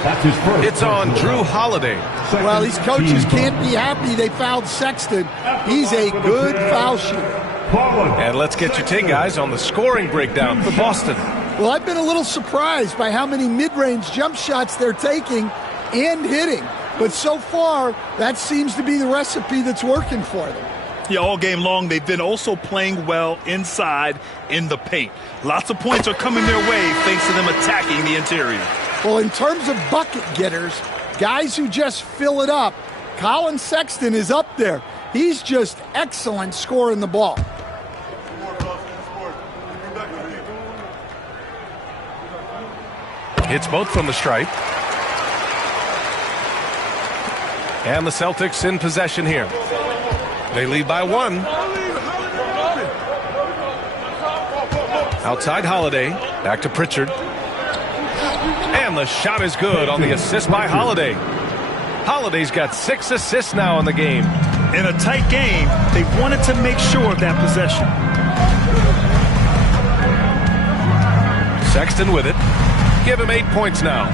That's his first. It's on Drew Holiday. Well, these coaches can't be happy they fouled Sexton. He's a good foul shooter. And let's get your take, guys, on the scoring breakdown for Boston. Well, I've been a little surprised by how many mid-range jump shots they're taking and hitting. But so far, that seems to be the recipe that's working for them. Yeah, all game long, they've been also playing well inside in the paint. Lots of points are coming their way thanks to them attacking the interior. Well, in terms of bucket getters, guys who just fill it up, Colin Sexton is up there. He's just excellent scoring the ball. Hits both from the stripe. And the Celtics in possession here. They lead by 1. Outside Holiday. Back to Pritchard. And the shot is good on the assist by Holiday. Holiday's got 6 assists now in the game. In a tight game, they wanted to make sure of that possession. Sexton with it. Give him 8 points now.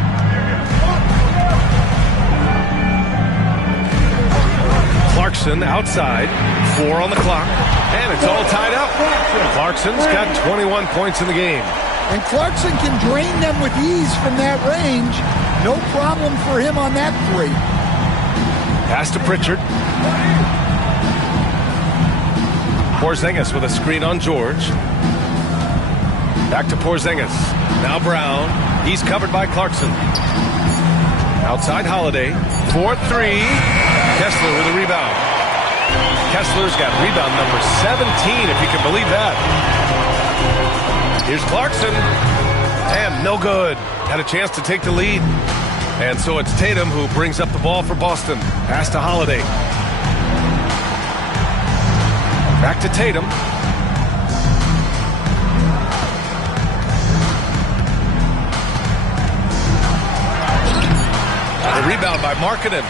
Clarkson outside. 4 on the clock. And it's all tied up. Clarkson's got 21 points in the game. And Clarkson can drain them with ease from that range. No problem for him on that 3. Pass to Pritchard. Porzingis with a screen on George. Back to Porzingis. Now Brown. He's covered by Clarkson. Outside Holiday. 4-3. Kessler with a rebound. Kessler's got rebound number 17, if you can believe that. Here's Clarkson. And no good. Had a chance to take the lead. And so it's Tatum who brings up the ball for Boston. Pass to Holiday. Back to Tatum. The rebound by Markkanen.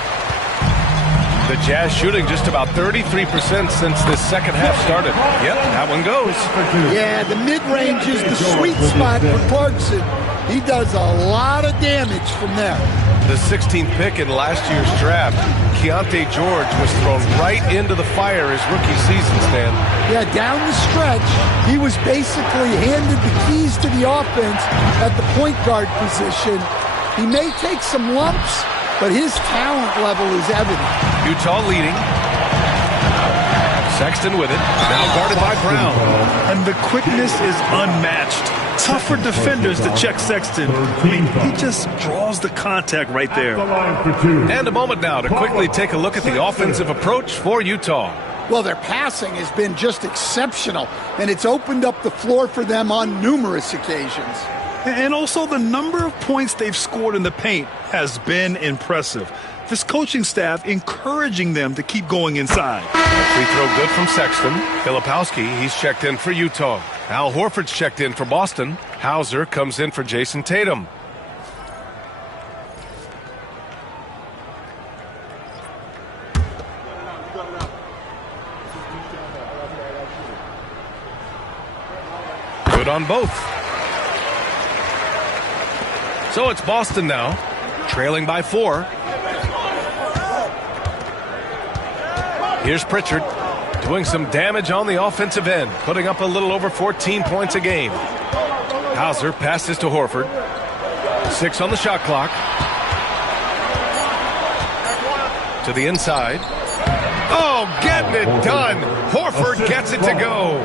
The Jazz shooting just about 33% since this second half started. Yep, that one goes. Yeah, the mid-range is the sweet spot for Clarkson. He does a lot of damage from there. The 16th pick in last year's draft, Keontae George was thrown right into the fire his rookie season, Stan. Yeah, down the stretch, he was basically handed the keys to the offense at the point guard position. He may take some lumps, but his talent level is evident. Utah leading. Sexton with it. Now guarded by Brown. And the quickness is unmatched. Tough for defenders to check Sexton. I mean, he just draws the contact right there. And a moment now to quickly take a look at the offensive approach for Utah. Well, their passing has been just exceptional, and it's opened up the floor for them on numerous occasions. And also the number of points they've scored in the paint has been impressive. This coaching staff encouraging them to keep going inside. A free throw good from Sexton. Filipowski, he's checked in for Utah. Al Horford's checked in for Boston. Hauser comes in for Jason Tatum. Good on both. So it's Boston now, trailing by 4. Here's Pritchard doing some damage on the offensive end, putting up a little over 14 points a game. Hauser passes to Horford. 6 on the shot clock. To the inside. Oh, getting it done. Horford gets it to go.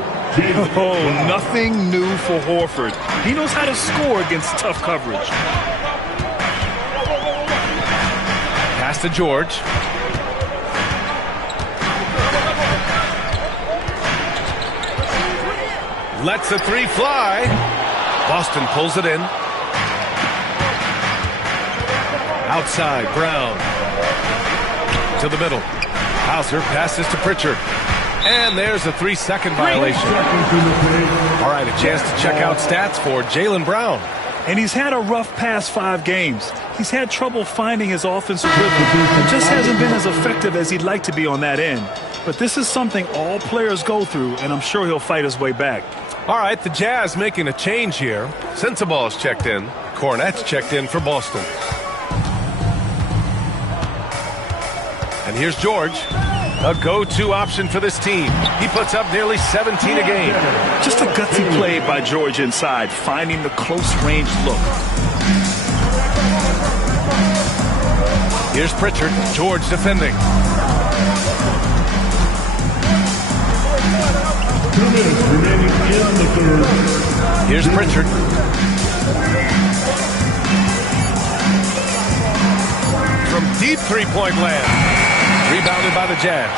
Oh, nothing new for Horford. He knows how to score against tough coverage. Pass to George. Lets the three fly. Boston pulls it in. Outside, Brown. To the middle. Hauser passes to Pritchard. And there's a 3-second violation. All right, a chance to check out stats for Jaylen Brown. And he's had a rough past 5 games. He's had trouble finding his offensive rhythm and just hasn't been as effective as he'd like to be on that end. But this is something all players go through, and I'm sure he'll fight his way back. All right, the Jazz making a change here. Sensaball's checked in. Cornette's checked in for Boston. And here's George, a go-to option for this team. He puts up nearly 17 a game. Just a gutsy play by George inside, finding the close-range look. Here's Pritchard, George defending. 2 minutes remaining in the third. Here's Pritchard. From deep three-point land. Rebounded by the Jazz.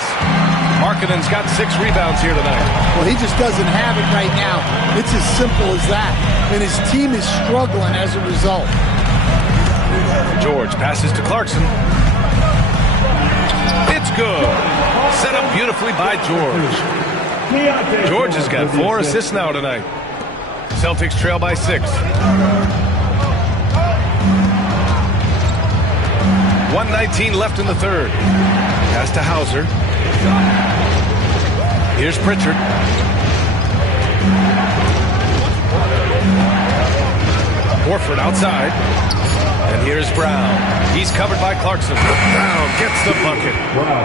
Markkanen's got 6 rebounds here tonight. Well, he just doesn't have it right now. It's as simple as that. And his team is struggling as a result. George passes to Clarkson. It's good. Set up beautifully by George. George has got 4 assists now tonight. Celtics trail by 6. 1:19 left in the third. Pass to Hauser. Here's Pritchard. Horford outside. And here's Brown. He's covered by Clarkson. Brown gets the bucket.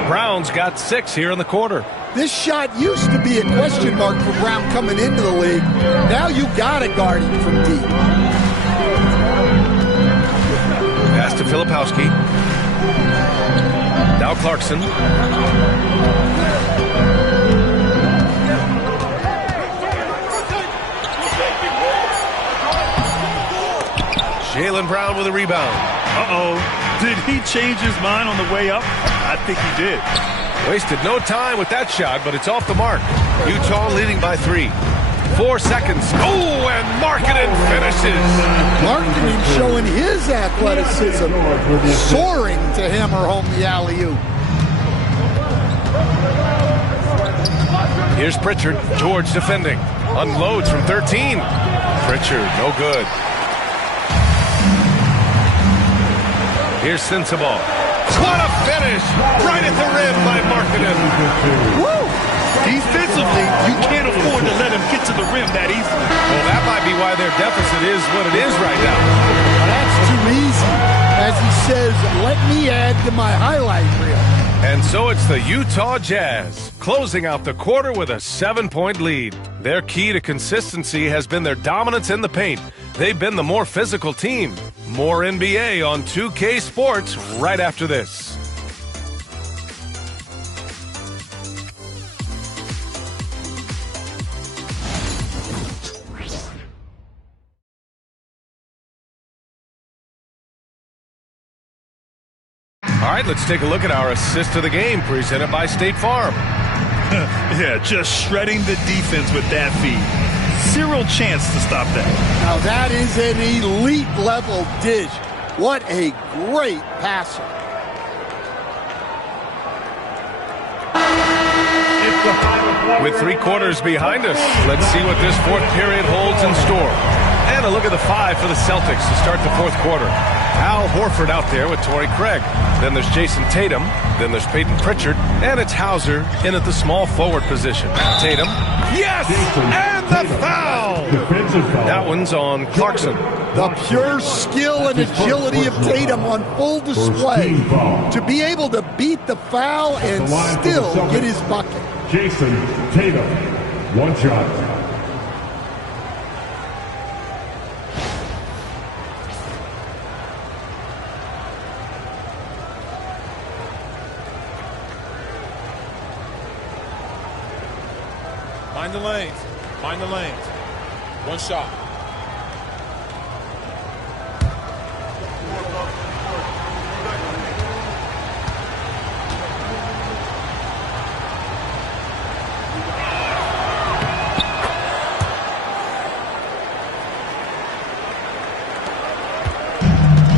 Brown's got 6 here in the quarter. This shot used to be a question mark for Brown coming into the league. Now you got to guard him from deep. Pass to Filipowski. Now Clarkson. Jaylen Brown with a rebound. Uh-oh. Did he change his mind on the way up? I think he did. Wasted no time with that shot, but it's off the mark. Utah leading by 3. 4 seconds. Oh, and Markkanen finishes. Markkanen showing his athleticism, soaring to hammer home the alley-oop. Here's Pritchard. George defending. Unloads from 13. Pritchard, no good. Here's Sensabaugh. What a finish! Right at the rim by Markkanen. Woo! Defensively, you can't afford to let him get to the rim that easily. Well, that might be why their deficit is what it is right now. Well, that's too easy. As he says, let me add to my highlight reel. And so it's the Utah Jazz closing out the quarter with a 7-point lead. Their key to consistency has been their dominance in the paint. They've been the more physical team. More NBA on 2K Sports right after this. All right, let's take a look at our assist of the game presented by State Farm. Yeah, just shredding the defense with that feed. Zero chance to stop that. Now that is an elite level dish. What a great passer. With 3 quarters behind us, let's see what this 4th period holds in store. And a look at the 5 for the Celtics to start the 4th quarter. Al Horford out there with Torrey Craig. Then there's Jason Tatum. Then there's Peyton Pritchard. And it's Hauser in at the small forward position. Tatum. Yes! And the foul! That one's on Clarkson. The pure skill and agility of Tatum on full display. To be able to beat the foul and still get his bucket. Jason Tatum, 1 shot. Mind the lanes. Mind the lanes. One shot.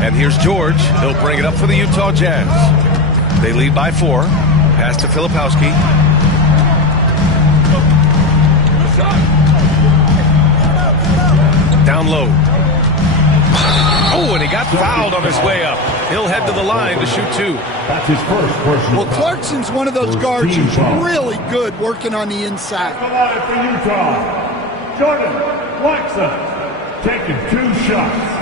And here's George. He'll bring it up for the Utah Jazz. They lead by 4. Pass to Filipowski. Down low. Oh, and he got fouled on his way up. He'll head to the line to shoot 2. That's his first personal Well, Clarkson's one of those guards who's really good working on the inside. Alive for Utah, Jordan Clarkson, taking 2 shots.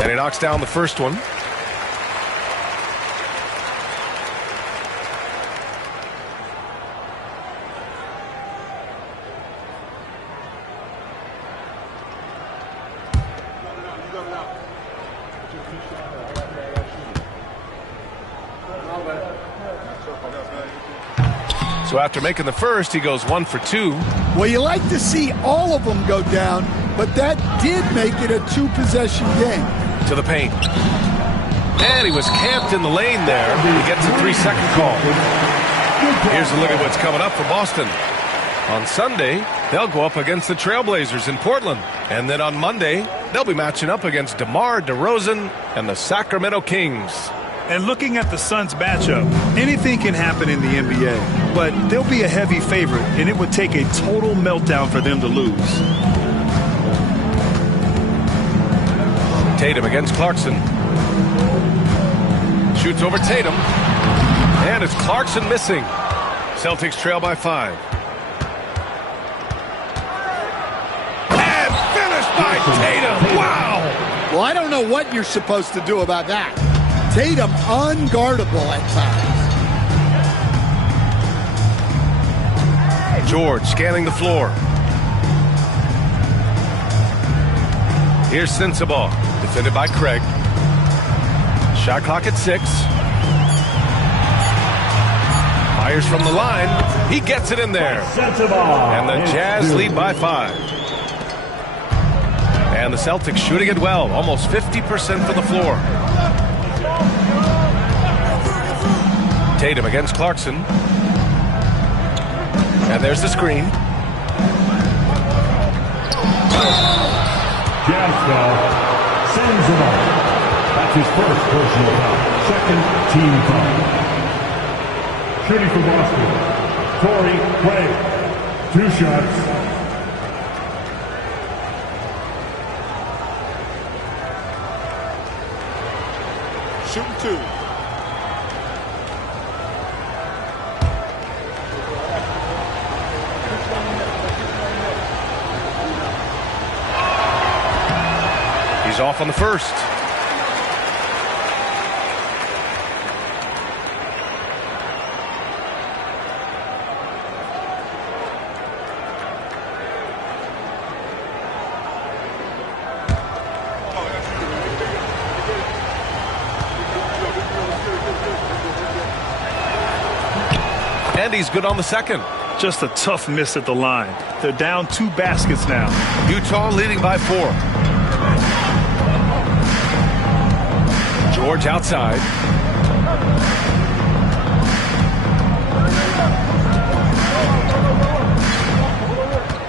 And he knocks down the first one. So after making the first, he goes 1 for 2. Well, you like to see all of them go down, but that did make it a 2-possession game. To the paint. And he was camped in the lane there. He gets a 3-second call. Here's a look at what's coming up for Boston. On Sunday, they'll go up against the Trailblazers in Portland. And then on Monday, they'll be matching up against DeMar DeRozan and the Sacramento Kings. And looking at the Suns matchup, anything can happen in the NBA, but they'll be a heavy favorite, and it would take a total meltdown for them to lose. Tatum against Clarkson. Shoots over Tatum. And it's Clarkson missing. Celtics trail by 5. And finished by Tatum. Wow! Well, I don't know what you're supposed to do about that. Tatum unguardable at times. George scanning the floor. Here's Sensabaugh, defended by Craig. Shot clock at 6. Fires from the line. He gets it in there. And the Jazz lead by 5. And the Celtics shooting it well, almost 50% from the floor. Tatum against Clarkson. And there's the screen. Jazz foul. Sensabaugh. That's his first personal foul. Second team foul. Shooting for Boston, Torrey Craig. 2 shots. Shooting 2. He's off on the first. And he's good on the second. Just a tough miss at the line. They're down 2 baskets now. Utah leading by 4. George outside.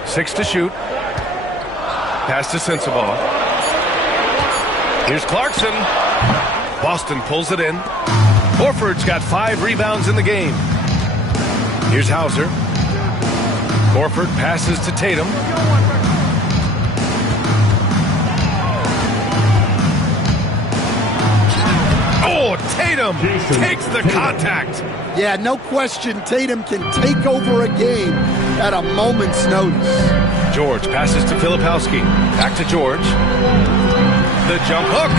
Six to shoot. Pass to Sensabaugh. Here's Clarkson. Boston pulls it in. Horford's got 5 rebounds in the game. Here's Hauser. Horford passes to Tatum. Oh, Tatum takes the contact. Yeah, no question, Tatum can take over a game at a moment's notice. George passes to Filipowski. Back to George. The jump hook.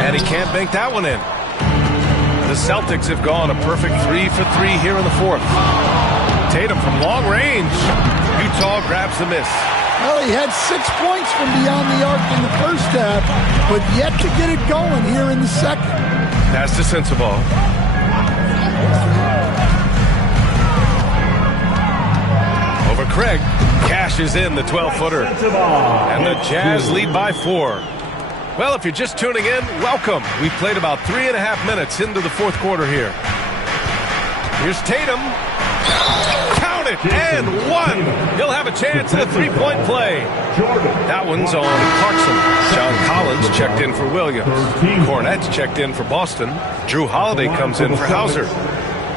And he can't bank that one in. The Celtics have gone a perfect 3 for 3 here in the 4th. Tatum from long range. Utah grabs the miss. Well, he had 6 points from beyond the arc in the first half, but yet to get it going here in the second. Pass to Sensabaugh. Over Craig. Cashes in the 12-footer. And the Jazz lead by 4. Well, if you're just tuning in, welcome. We've played about 3.5 minutes into the fourth quarter here. Here's Tatum. Count it, and 1. He'll have a chance at a three-point play. That one's on Clarkson. John Collins checked in for Williams. Cornette's checked in for Boston. Drew Holiday comes in for Hauser.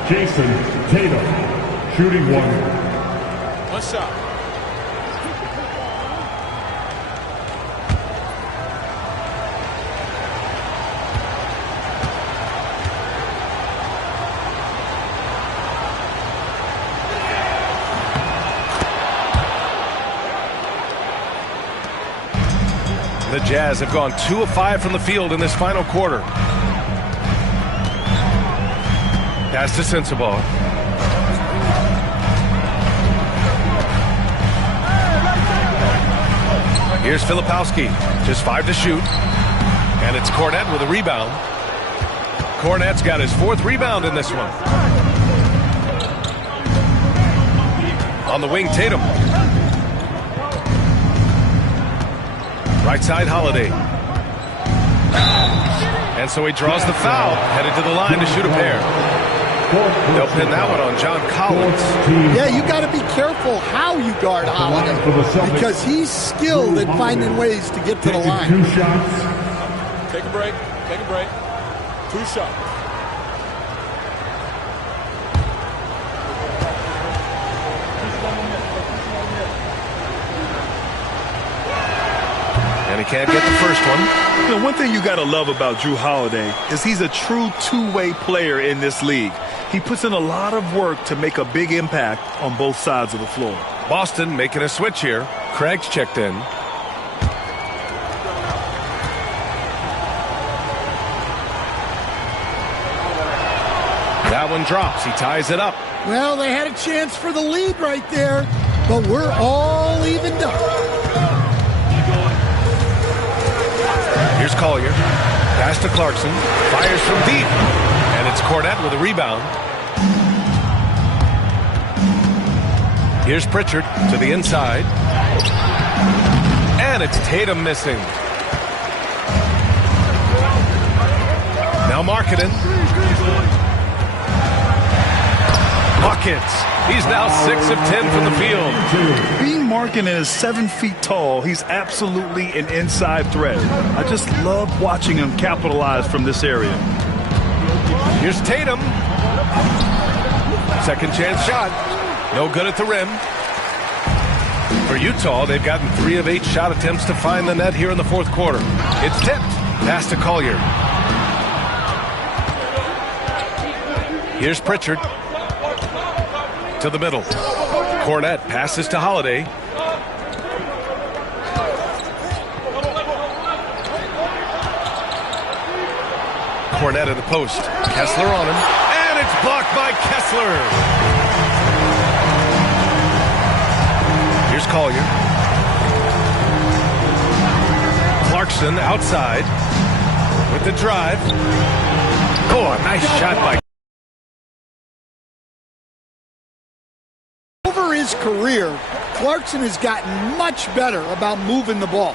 Jason Tatum, shooting 1. One shot. The Jazz have gone 2 of 5 from the field in this final quarter. Pass to Sensabaugh. Here's Filipowski. Just 5 to shoot. And it's Cornette with a rebound. Cornette's got his 4th rebound in this one. On the wing, Tatum. Right side, Holiday. And so he draws the foul, headed to the line to shoot a pair. They'll pin that one on John Collins. Yeah, you got to be careful how you guard Holiday because he's skilled at finding ways to get to the line. 2 shots. Take a break. Take a break. 2 shots. And he can't get the first one. You know, one thing you got to love about Drew Holiday is he's a true two-way player in this league. He puts in a lot of work to make a big impact on both sides of the floor. Boston making a switch here. Craig's checked in. That one drops. He ties it up. Well, they had a chance for the lead right there, but we're all evened up. Here's Collier. Pass to Clarkson. Fires from deep. And it's Cornette with a rebound. Here's Pritchard to the inside. And it's Tatum missing. Now Markkanen. Buckets. He's now 6 of 10 from the field. Being Markkanen is 7 feet tall. He's absolutely an inside threat. I just love watching him capitalize from this area. Here's Tatum. Second chance shot. No good at the rim. For Utah, they've gotten 3 of 8 shot attempts to find the net here in the fourth quarter. It's tipped. Pass to Collier. Here's Pritchard. To the middle. Cornette passes to Holiday. Cornette in the post. Kessler on him. And it's blocked by Kessler. Here's Collier. Clarkson outside with the drive. Oh, a nice shot by Over his career, Clarkson has gotten much better about moving the ball.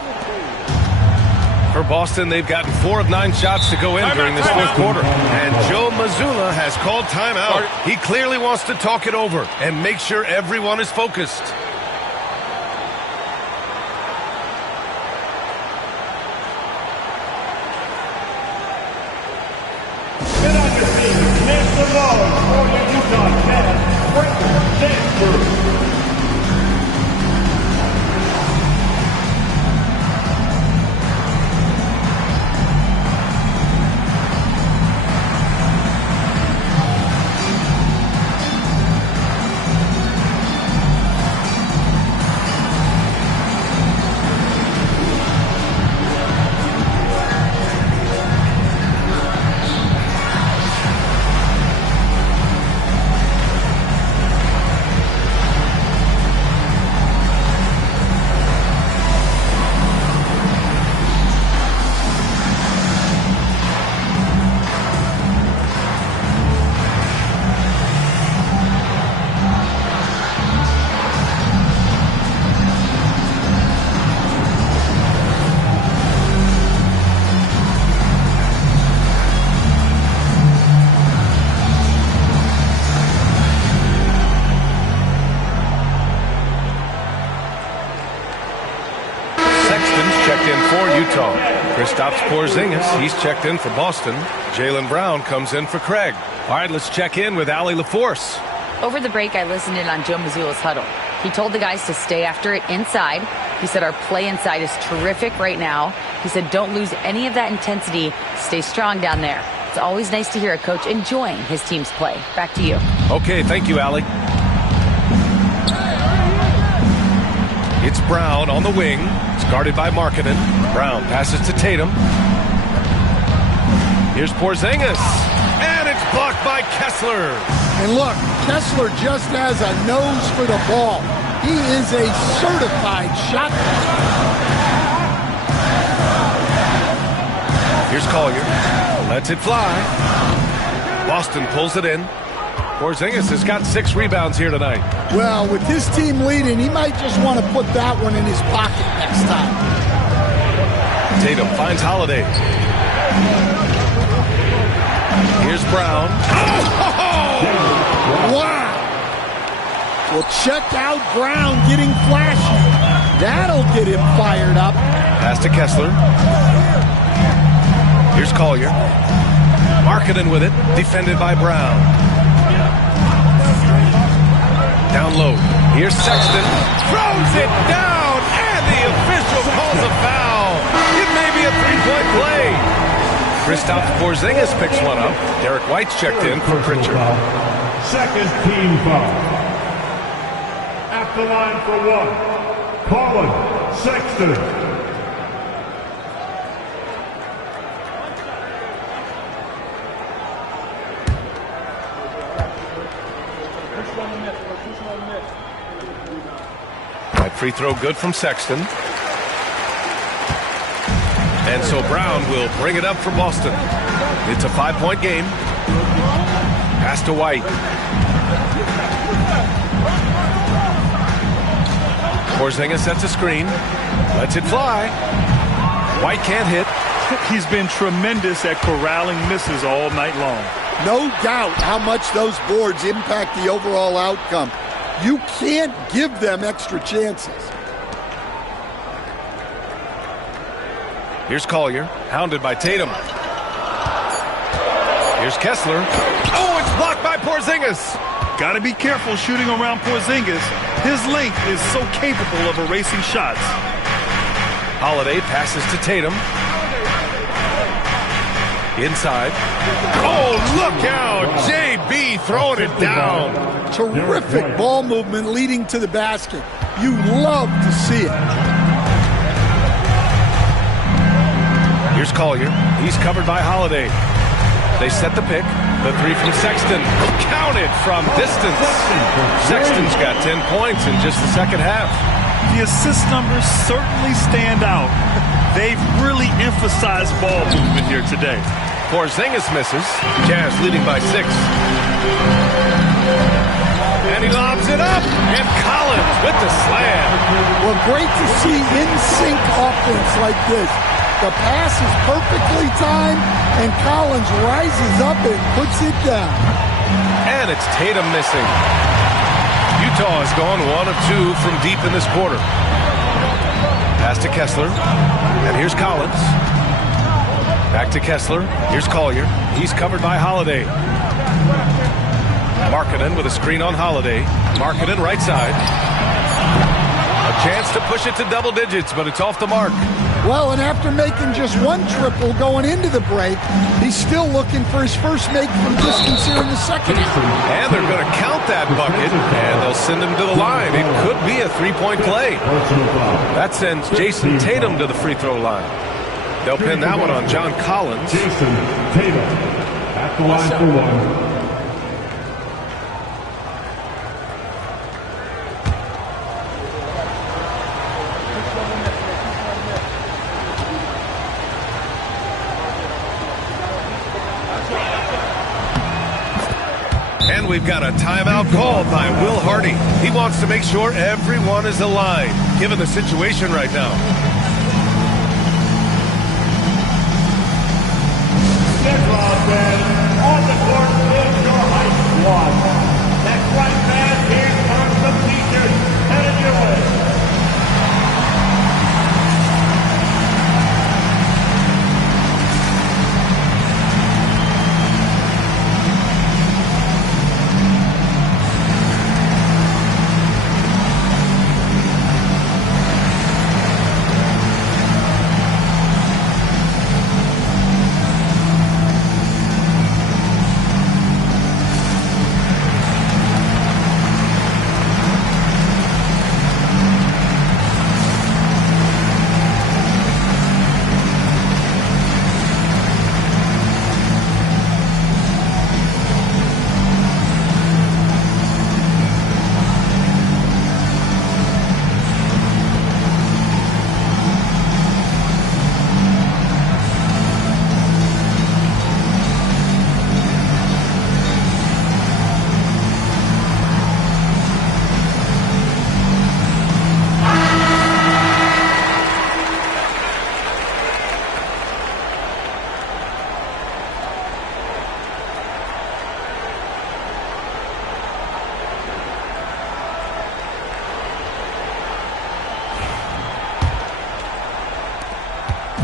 For Boston, they've gotten 4 of 9 shots to go in during this fourth quarter. And Joe Mazzulla has called timeout. He clearly wants to talk it over and make sure everyone is focused. Get on your feet. Make the noise for the Utah Jazz. in for Utah. Kristaps Porzingis, he's checked in for Boston. Jaylen Brown comes in for Craig. All right, let's check in with Allie LaForce. Over the break, I listened in on Joe Mazzulla's huddle. He told the guys to stay after it inside. He said our play inside is terrific right now. He said don't lose any of that intensity. Stay strong down there. It's always nice to hear a coach enjoying his team's play. Back to you. Okay, thank you, Allie. It's Brown on the wing. It's guarded by Markkanen. Brown passes to Tatum. Here's Porzingis. And it's blocked by Kessler. And look, Kessler just has a nose for the ball. He is a certified shot. Here's Collier. Lets it fly. Boston pulls it in. Porzingis has got 6 rebounds here tonight. Well, with his team leading, he might just want to put that one in his pocket next time. Tatum finds Holiday. Here's Brown. Oh! Wow! Well, check out Brown getting flashy. That'll get him fired up. Pass to Kessler. Here's Collier. Markkanen with it. Defended by Brown. Down low. Here's Sexton. Throws it down. And the official calls a foul. It may be a 3-point play. Kristaps Porzingis picks one up. Derek White's checked in for Pritchard. Second team foul. At the line for 1, Colin Sexton. That free throw good from Sexton. And so Brown will bring it up for Boston. It's a 5-point game. Pass to White. Porzingis sets a screen. Lets it fly. White can't hit. He's been tremendous at corralling misses all night long. No doubt how much those boards impact the overall outcome. You can't give them extra chances. Here's Collier, hounded by Tatum. Here's Kessler. Oh, it's blocked by Porzingis. Got to be careful shooting around Porzingis. His length is so capable of erasing shots. Holiday passes to Tatum. Inside. Oh, look out! JB throwing it down. Terrific ball movement leading to the basket. You love to see it. Here's Collier. He's covered by Holiday. They set the pick. The three from Sexton. Counted from distance. Sexton's got 10 points in just the second half. The assist numbers certainly stand out. They've really emphasized ball movement here today. Porzingis misses. Jazz leading by 6. And he lobs it up. And Collins with the slam. Well, great to see in-sync offense like this. The pass is perfectly timed, and Collins rises up and puts it down. And it's Tatum missing. Utah has gone 1 of 2 from deep in this quarter. Pass to Kessler. And here's Collins. Back to Kessler. Here's Collier. He's covered by Holiday. Markkanen with a screen on Holiday. Markkanen right side. A chance to push it to double digits, but it's off the mark. Well, and after making just 1 triple going into the break, he's still looking for his first make from distance here in the second half. And they're going to count that bucket, and they'll send him to the line. It could be a 3-point play. That sends Jason Tatum to the free throw line. They'll pin that one on John Collins. Jason Tatum at the line for 1. And we've got a timeout called by Will Hardy. He wants to make sure everyone is aligned, given the situation right now. On the court is your high squad. That's right, man. Here comes the features headed your way.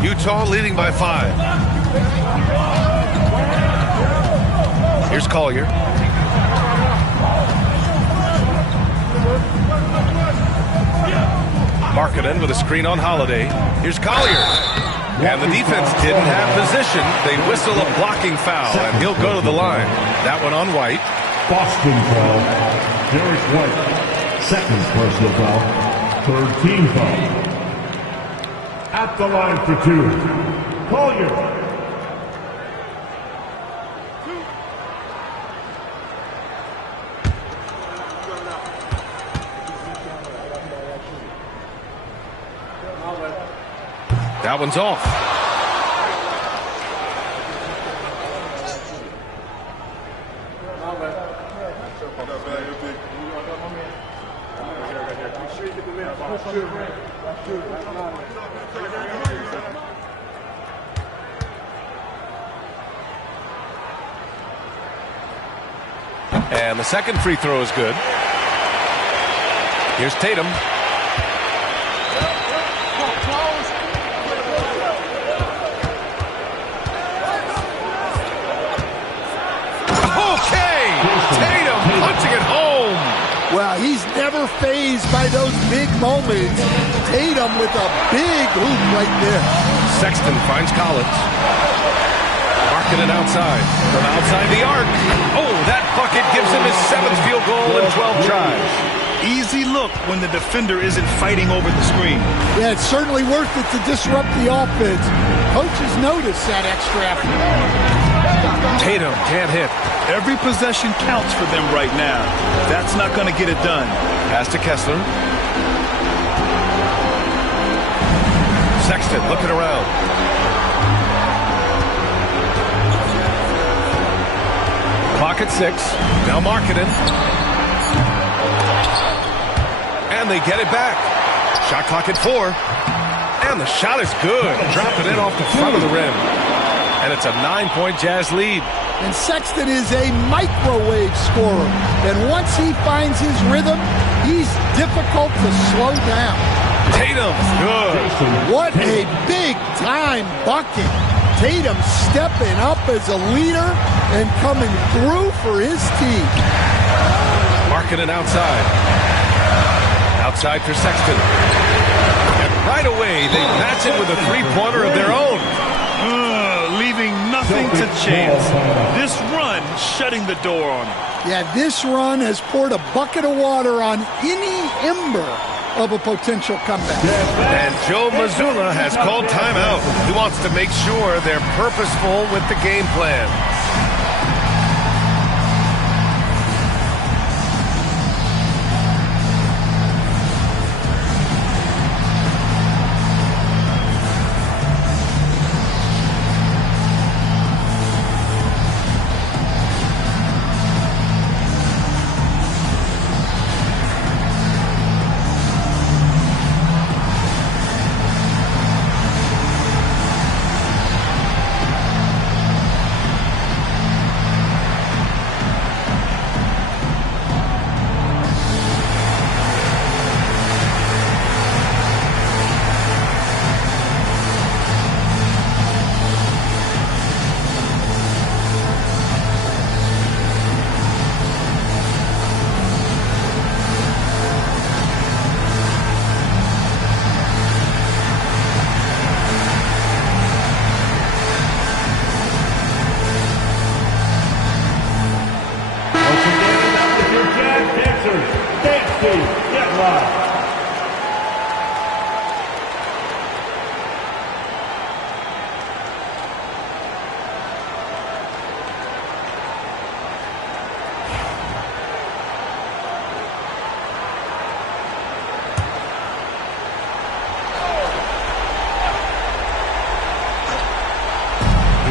Utah leading by 5. Here's Collier. Markkanen with a screen on Holiday. Here's Collier. And the defense didn't have position. They whistle a blocking foul, and he'll go to the line. That one on White. Boston foul. Derek White. Second personal foul. Third team foul. At the line for 2. Collier. That one's off. And the second free throw is good. Here's Tatum. Punching it home. Well, he's never fazed by those big moments. Tatum with a big hoop right there. Sexton finds Collins. Markkanen outside. From outside the arc. Oh, that bucket gives him his 7th field goal in 12 tries. Easy look when the defender isn't fighting over the screen. Yeah, it's certainly worth it to disrupt the offense. Coaches notice that extra effort. Tatum can't hit. Every possession counts for them right now. That's not going to get it done. Pass to Kessler. Sexton looking around. Clock at 6. Now Markkanen. And they get it back. Shot clock at 4. And the shot is good. Dropping it off the front of the rim. And it's a 9-point Jazz lead. And Sexton is a microwave scorer. And once he finds his rhythm, he's difficult to slow down. Tatum, good. What a big-time bucket. Tatum stepping up as a leader and coming through for his team. Markkanen outside. Outside for Sexton. And right away, they match it with a three-pointer of their own. Leaving nothing to chance. This run shutting the door on him. Yeah, this run has poured a bucket of water on any ember of a potential comeback. And Joe Mazzulla has called timeout. He wants to make sure they're purposeful with the game plan.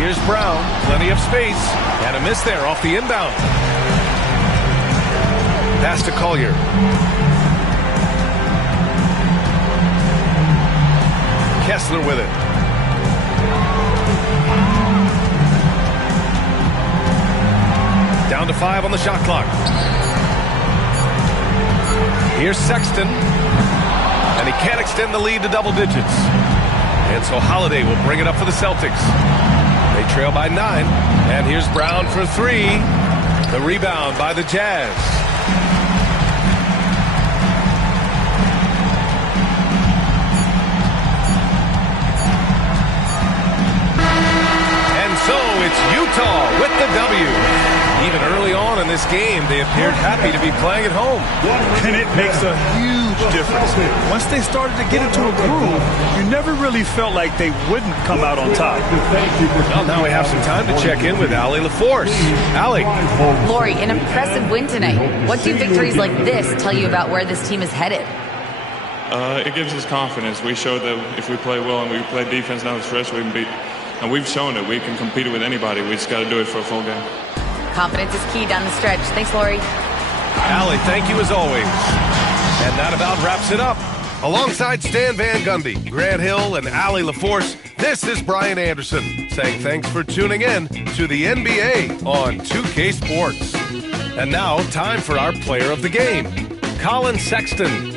Here's Brown, plenty of space, and a miss there off the inbound. Pass to Collier. Kessler with it. Down to 5 on the shot clock. Here's Sexton, and he can't extend the lead to double digits. And so Holiday will bring it up for the Celtics. They trail by 9. And here's Brown for 3. The rebound by the Jazz. And so it's Utah with the W. Even early on in this game, they appeared happy to be playing at home. And it makes a huge difference. Once they started to get into a groove, you never really felt like they wouldn't come out on top. Well, now we have some time to check in with Allie LaForce. Allie. Lori, an impressive win tonight. What do victories like this tell you about where this team is headed? It gives us confidence. We showed that if we play well and we play defense down the stretch, we can beat. And we've shown that we can compete with anybody. We just got to do it for a full game. Confidence is key down the stretch. Thanks, Lori. Allie, thank you as always. And that about wraps it up. Alongside Stan Van Gundy, Grant Hill, and Allie LaForce, this is Brian Anderson saying thanks for tuning in to the NBA on 2K Sports. And now, time for our player of the game, Colin Sexton.